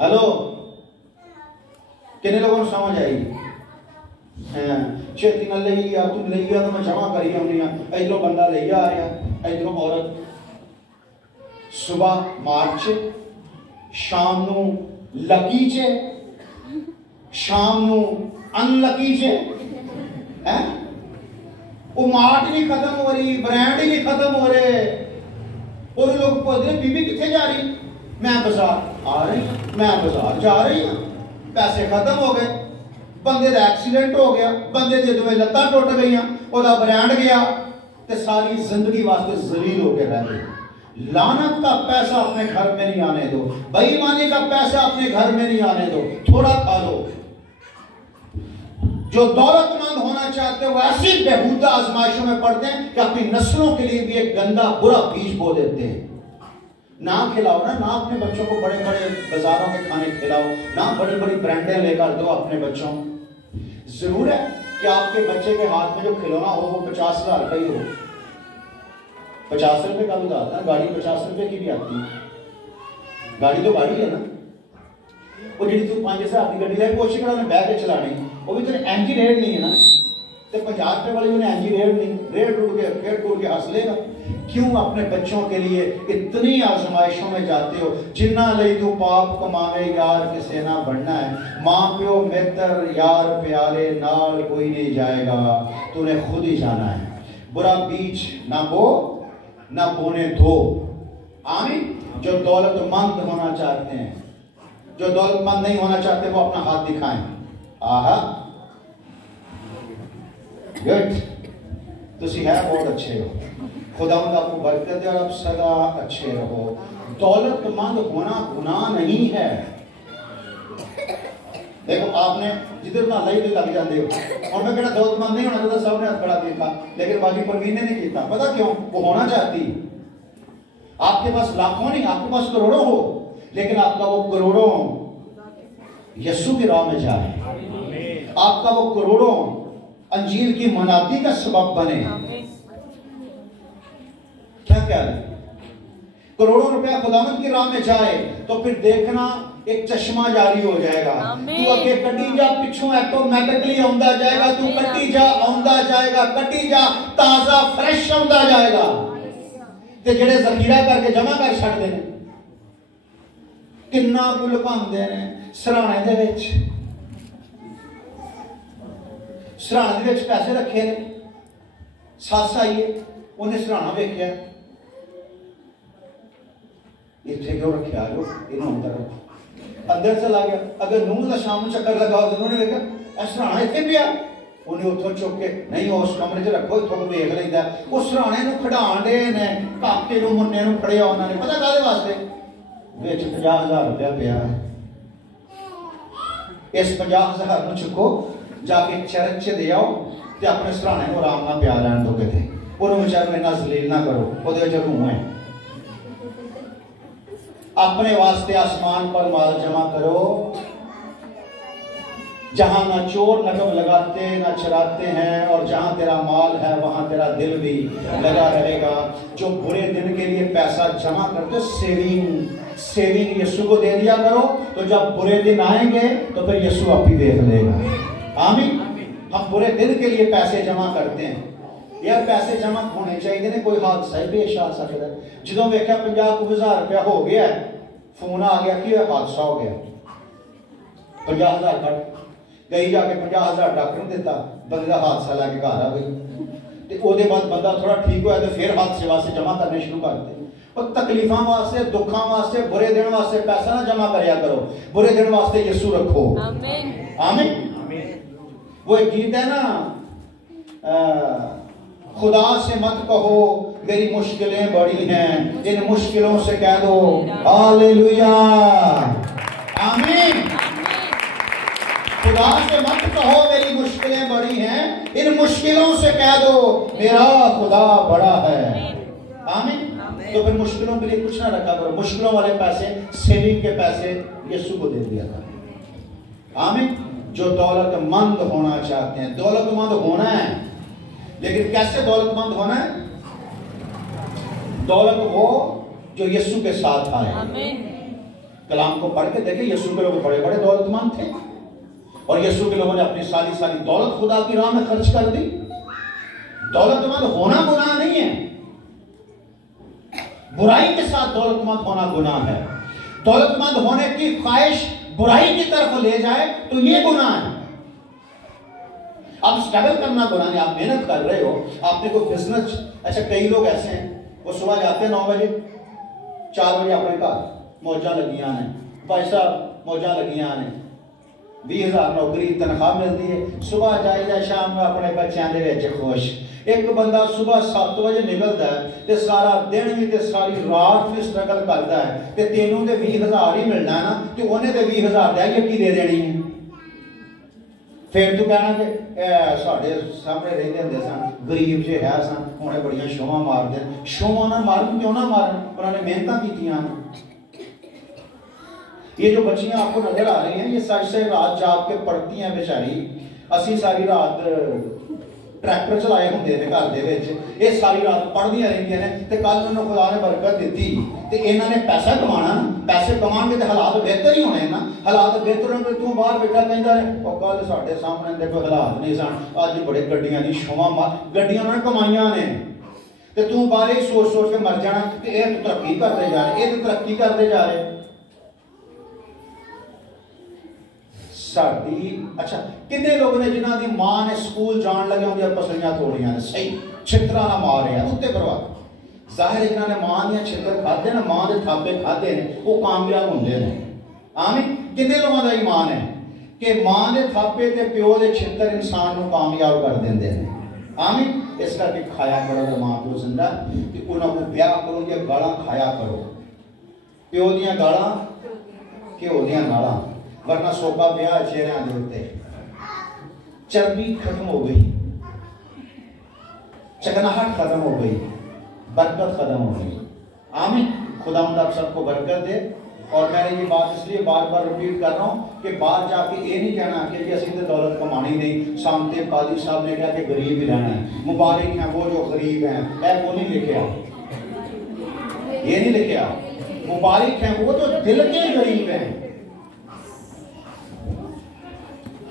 हेलो, कितने लोगों को समझ आई? छेती ना ले आ, तू ले आ तो मैं जमा करी आनी हाँ, इधरों बंदा ले आ रहा, इधरों औरत। सुबह मार्च, शाम नू लकी चे, शाम नू अनलकी चे, हैं? वो मार्ट नहीं खत्म हो रही, ब्रांड ही नहीं खत्म हो रहे, और लोग पूछते बीबी कितने जा रही? मैं बाजार आ रही, मैं बाजार जा रही हूं। पैसे खत्म हो गए, बंदे का एक्सीडेंट हो गया, बंदे दी 2 लत्तां टुट गई, ओदा ब्रांड गया, ते सारी जिंदगी वास्ते जलील होके रह गए। लानत का पैसा अपने घर में नहीं आने दो, बेईमानी का पैसा अपने घर में नहीं आने दो, थोड़ा खा लो। जो दौलतमंद होना चाहते हो ऐसी बेहुदा आजमाइशों में पड़ते हैं कि अपनी नस्लों के लिए भी एक गंदा बुरा बीज बो देते हैं। ना खिलाओ ना अपने बच्चों को बड़े बड़े बाजारों के खाने खिलाओ, ना बड़ी बड़ी ब्रांडें लेकर दो अपने बच्चों। जरूर है कि आपके बच्चे के हाथ में जो खिलौना हो वो 50,000 का ही हो। 50 रुपए का भी आता है, गाड़ी 50 रुपए की भी आती है। गाड़ी तो गाड़ी है ना, वो जी तू 5,000 की गाड़ी ले कोशिश करा बह के चलानी, वो भी तेरे एंजी रेट नहीं है ना, तो 50 रुपए वाली उन्हें एंजी रेट नहीं, रेट टूट के फिर टूट के हंस लेगा। क्यों अपने बच्चों के लिए इतनी आजमाइशों में जाते हो? जिन्ना लई तू पाप कमावे यार किसे ना बनना है। माँ प्यो मित्र यार प्यारे नाल कोई नहीं जाएगा, तूने खुद ही जाना है। बुरा बीज ना बो ना बोने दो। आमीन। जो दौलतमंद होना चाहते हैं, जो दौलतमंद नहीं होना चाहते वो अपना हाथ दिखाएं। आहा गुड, तुसी है बहुत अच्छे हो, खुदावंद आपको बरकत दे और आप सदा अच्छे रहो। दौलतमंद होना गुनाह नहीं है। देखो आपने जिधर ना लई तो लग जाते हो, और मैं कहना दौलतमंद नहीं होना चाहता, सबने हाथ बड़ा देखा, लेकिन बाकी परवीन ने नहीं किया। पता क्यों? वो होना चाहती। आपके पास लाखों नहीं, आपके पास करोड़ों हो, लेकिन आपका वो करोड़ों यीशु की राह में जाए, आपका वो करोड़ों अंजीर की मनाती का सबब बने। क्या क्या है? करोड़ों रुपया खुदावंद की राह में जाए तो फिर देखना एक चश्मा जारी हो जाएगा। तू अगे कटी जा, पिछों ऑटोमेटिकली आंदा जाएगा, तू कटी जा आंदा जाएगा, कटी जा ताजा फ्रेश आंदा जाएगा। ते जेड़े जखीरा करके जमा कर छड्डदे ने, किन्ना कुल लुकांदे ने सराणे दे विच, सराणे दे विच पैसे रखे ने। सस आईए, उन्हें सराणा वेख्या, इत्थे क्यों रखा जो इन्हों अंदर चला गया। अगर नूह का शाम चक्कर लगा उन्होंने देखा सराणा इतने पिया, उन्हें उतो चुक के नहीं उस कमरे च रखो, इतों देख लेंदा। उस सराणे खिडाण दे ने, काके मुन्ने फड़िया उन्होंने, पता काहदे वास्ते? विच 50,000 रुपया पिया। इस 50,000 चुको जाके चर्च च दे आओ ते अपने सराने को आराम नाल प्यार रहन दो किते उन्होंने विचार में ना जलील ना करो ओदे विच रूह है अपने वास्ते आसमान पर माल जमा करो जहां ना चोर नकब लगाते ना चराते हैं और जहां तेरा माल है वहां तेरा दिल भी लगा रहेगा। जो बुरे दिन के लिए पैसा जमा करते सेविंग यीशु को दे दिया करो तो जब बुरे दिन आएंगे तो फिर यीशु आप ही देख लेगा। आमीन। हम बुरे दिन के लिए पैसे जमा करते हैं यार पैसे जमा होने चाहिए ने कोई हादसा ही पेश आ सकता है। जो देखा 50,000 रुपया हो गया फोन आ गया कि हादसा हो गया 50,000 कट गई जाके 50,000 डॉक्टर ने दिता बंदे का हादसा लैके घर आ गई तो ओदे बाद बंदा थोड़ा ठीक होया तो फिर हादसे वास्ते जमा करने शुरू करते और तकलीफां वास्ते दुखों वास्ते बुरे दिन वास्ते पैसा ना जमा करया करो बुरे दिन वास्ते यीशु रखो। आमीन आमीन। वो एक गीत है ना खुदा से मत कहो मेरी मुश्किलें बड़ी हैं इन मुश्किलों से कह दो हालेलुया। आमीन। खुदा से मत कहो मेरी मुश्किलें बड़ी हैं इन मुश्किलों से कह दो मेरा खुदा बड़ा है। आमीन। तो फिर मुश्किलों के लिए कुछ ना रखा करो मुश्किलों वाले पैसे सेविंग के पैसे यीशु को दे दिया करो। आमीन। जो दौलतमंद होना चाहते हैं दौलतमंद होना है लेकिन कैसे दौलतमंद होना है दौलत वो जो यीशु के साथ आए। कलाम को पढ़ के देखे यीशु के लोग बड़े बड़े दौलतमंद थे और यीशु के लोगों ने अपनी सारी सारी दौलत खुदा की राह में खर्च कर दी। दौलतमंद होना गुनाह नहीं है बुराई के साथ दौलतमंद होना गुनाह है। दौलतमंद होने की ख्वाहिश बुराई की तरफ ले जाए तो ये गुनाह है। आप स्ट्रगल करना गुनाह नहीं आप मेहनत कर रहे हो आपने कोई बिजनेस अच्छा कई लोग ऐसे हैं वो सुबह जाते हैं 9 बजे 4 बजे अपने घर मौजा लगियां ने भाई साहब मौजा लगियां ने 20,000 नौकरी तनख्वाह मिलती है सुबह जाए शाम में अपने बच्चों के विच खुश। एक बंदा सुबह 7 बजे निकलता है ते सारा दिन भी ते सारी रात भी स्ट्रगल करता है ते तेनों ते 20,000 ही मिलना है ना ते उन्हें ते 20,000 दी की दे देनी है। फिर तू कहना कि साढ़े सामने रहते होंगे सन गरीब जे है सन उन्हें बड़िया शोवां मारते शोवां ना मारन क्यों ना मारन उन्होंने मेहनत कीतियां। ये जो बच्चियां आपको नजर आ रही हैं ये सारी रात जाग के पढ़ती हैं बेचारी असी सारी रात ट्रैक्टर चलाए होंगे ने घर दे विच ये सारी रात पढ़दियां रहिंदियां ने ते कल उन्होंने खुदा ने बरकत दी ते इन्हां ने पैसा कमाना पैसे कमाएंगे तो हालात बेहतर ही होने ना हालात बेहतर होंगे तू बाहर बैठा कहंदा है और कल साडे सामने दे कोई हालात नहीं सन अज बड़े गड्डियां दी शोवां मार गड्डियां उन्होंने कमाईयां ने ते तू बाहर ही सोच सोच के मर जाना कि ये तो तरक्की करते जा रहे ये तो तरक्की करते जा रहे। अच्छा कितने लोग ने जिन्हों की मां ने स्कूल जान लगे उनकी पसलियां तोड़ियां ने सही छितरा ना मारे उत्ते करवा जाहिर है जिन्होंने मां दियां छितर खाधे ना मां के थापे खाधे ने वो कामयाब होंगे ने। आमीन। कितने लोगों का ईमान है कि मां के थापे ते प्यो के छितर इंसान को कामयाब कर देंगे ने। आमीन। इस करके खाया करो तो मां प्यो जिंदा कि उन्होंने को ब्याह करो या गालां खाया करो प्यो दियां गालां घ्यो दियां नालां वरना सोका ब्याह चेहरिया के उत्ते चर्बी खत्म हो गई चकनाहट खत्म हो गई बरकत खत्म हो गई। आमीन। खुदा आप सबको बरकत दे। और मैंने ये बात इसलिए बार बार रिपीट कर रहा हूँ कि बाहर जाके ये नहीं कहना कि असं तो दौलत कमानी नहीं। सामने काजी साहब ने कहा कि गरीब ही रहना है मुबारक है वो जो गरीब हैं वो नहीं लिखा ये नहीं लिखा मुबारक है वो जो दिल के गरीब हैं।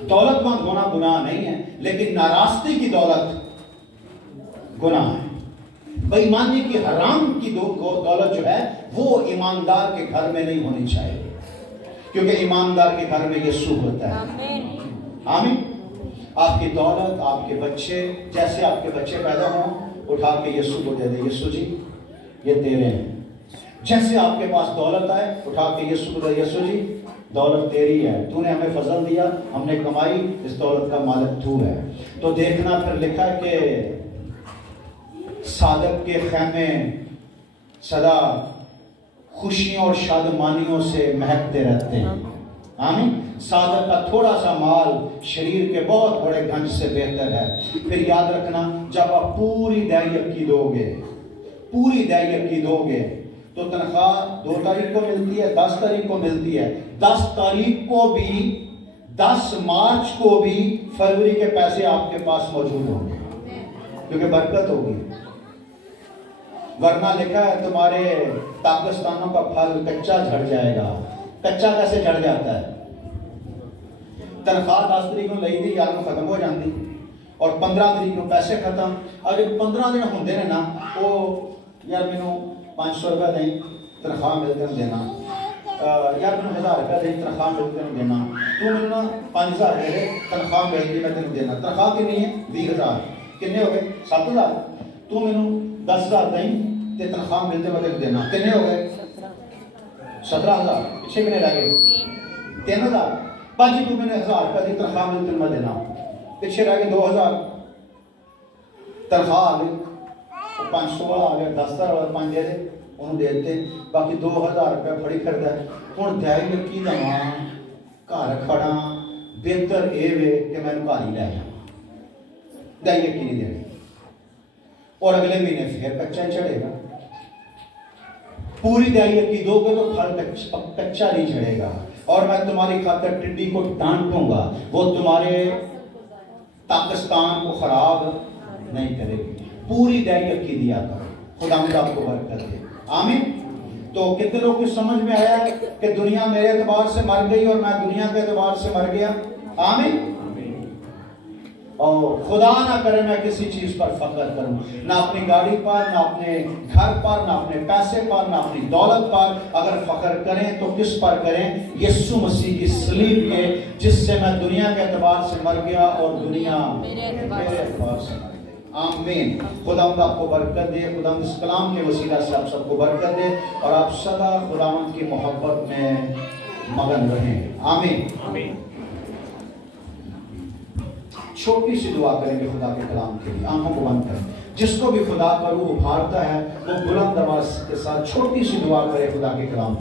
दौलतमंद होना गुनाह नहीं है लेकिन नाराजगी की दौलत गुनाह है। बेईमानी की हराम की दौलत जो है वो ईमानदार के घर में नहीं होनी चाहिए क्योंकि ईमानदार के घर में यीशु होता है। आमीन। आपकी दौलत आपके बच्चे जैसे आपके बच्चे पैदा हों उठा के यीशु को दे दे यीशु जी ये तेरे हैं। जैसे आपके पास दौलत आए उठा के यीशु को दे यीशु जी दौलत तेरी है तूने हमें फजल दिया हमने कमाई इस दौलत का मालिक तू है। तो देखना फिर लिखा है कि सादक के खैमे सदा खुशियों और शादमानियों से महकते रहते हैं। आमीन। सादत का थोड़ा सा माल शरीर के बहुत बड़े गंज से बेहतर है। फिर याद रखना, जब आप पूरी दायियत की दोगे, पूरी दायियत की दोगे, तो तनख्वाह 2 तारीख को मिलती है, 10 तारीख को मिलती है। 10 तारीख को भी, 10 मार्च को भी फरवरी के पैसे आपके पास मौजूद होंगे, क्योंकि बरकत होगी। वरना लिखा है तुम्हारे ताकिस्तानों का फल कच्चा झड़ जाएगा। कच्चा कैसे झड़ जाता है? तनख्वाह 10 तरीक को ली थी, यार में खत्म हो जाती, और 15 तरीक को पैसे खत्म। अगर 15 दिन होंगे ने ना, वो यार मैनू 500 रुपया दें तनख्वाह मिलते देना, यार मैनू 1000 रुपया दें तनख्वाह मिलते देना, तू मैनू ना 5000 दे तनख्वाह मिलती मैं तेन देना। तनख्वाह कितनी है? 20,000। कितने हो गए? 7,000। तू मैनू 10,000 दें ते तनख्वाह मिलते मैं तेन देना। कितने हो गए? 17,000। पीछे कितने रह गए? 3,000। बाजी तू मैंने 1000 रुपया दी तनख्वाह मिलते मैं देना, पीछे रह गए 2,000। तनख्वाह आ गई, 500 वाला आ गया, 10,000 वाला 5 दे दे, उन्होंने दे देते, बाकी 2,000 रुपया फड़ी करता है। हुण दायियत की दवा, घर खड़ा, बेहतर ये वे कि मैं घर ही लै जावां। दायियत की नहीं देनी, और अगले महीने फिर कच्चा ही चढ़ेगा। पूरी दायियत की दोगे तो फल कच्चा नहीं चढ़ेगा। और मैं तुम्हारी खातिर टिड्डी को डांटूंगा, वो तुम्हारे पाकिस्तान को खराब नहीं करेगी। पूरी दायियत की दिया करो, खुदावंद आपको बरकत दे। आमीन। तो कितने लोग को समझ में आया कि दुनिया मेरे एतबार से मर गई और मैं दुनिया के एतबार से मर गया? आमीन। और खुदा ना करे मैं किसी चीज पर फख्र करूं, ना अपनी गाड़ी पर, ना अपने घर पर, ना अपने पैसे पर, ना अपनी दौलत पर। अगर फख्र करें तो किस पर करें? यीशु मसीह की सलीब के, जिससे मैं दुनिया के एतबार से मर गया और दुनिया मेरे एतबार से मर गई। आमीन। खुदावंद आपको बरकत दे। खुदावंद इस कलाम के वसीला से आप सबको बरकत दे और आप सदा खुदावंद की मोहब्बत में मगन रहें। आमीन। आमीन। छोटी सी दुआ करेंगे खुदा के कलाम के लिए, आंखों को बंद करें। जिसको भी खुदा का रूह उभारता है वो बुलंद आवाज के साथ छोटी सी दुआ करे खुदा के कलाम।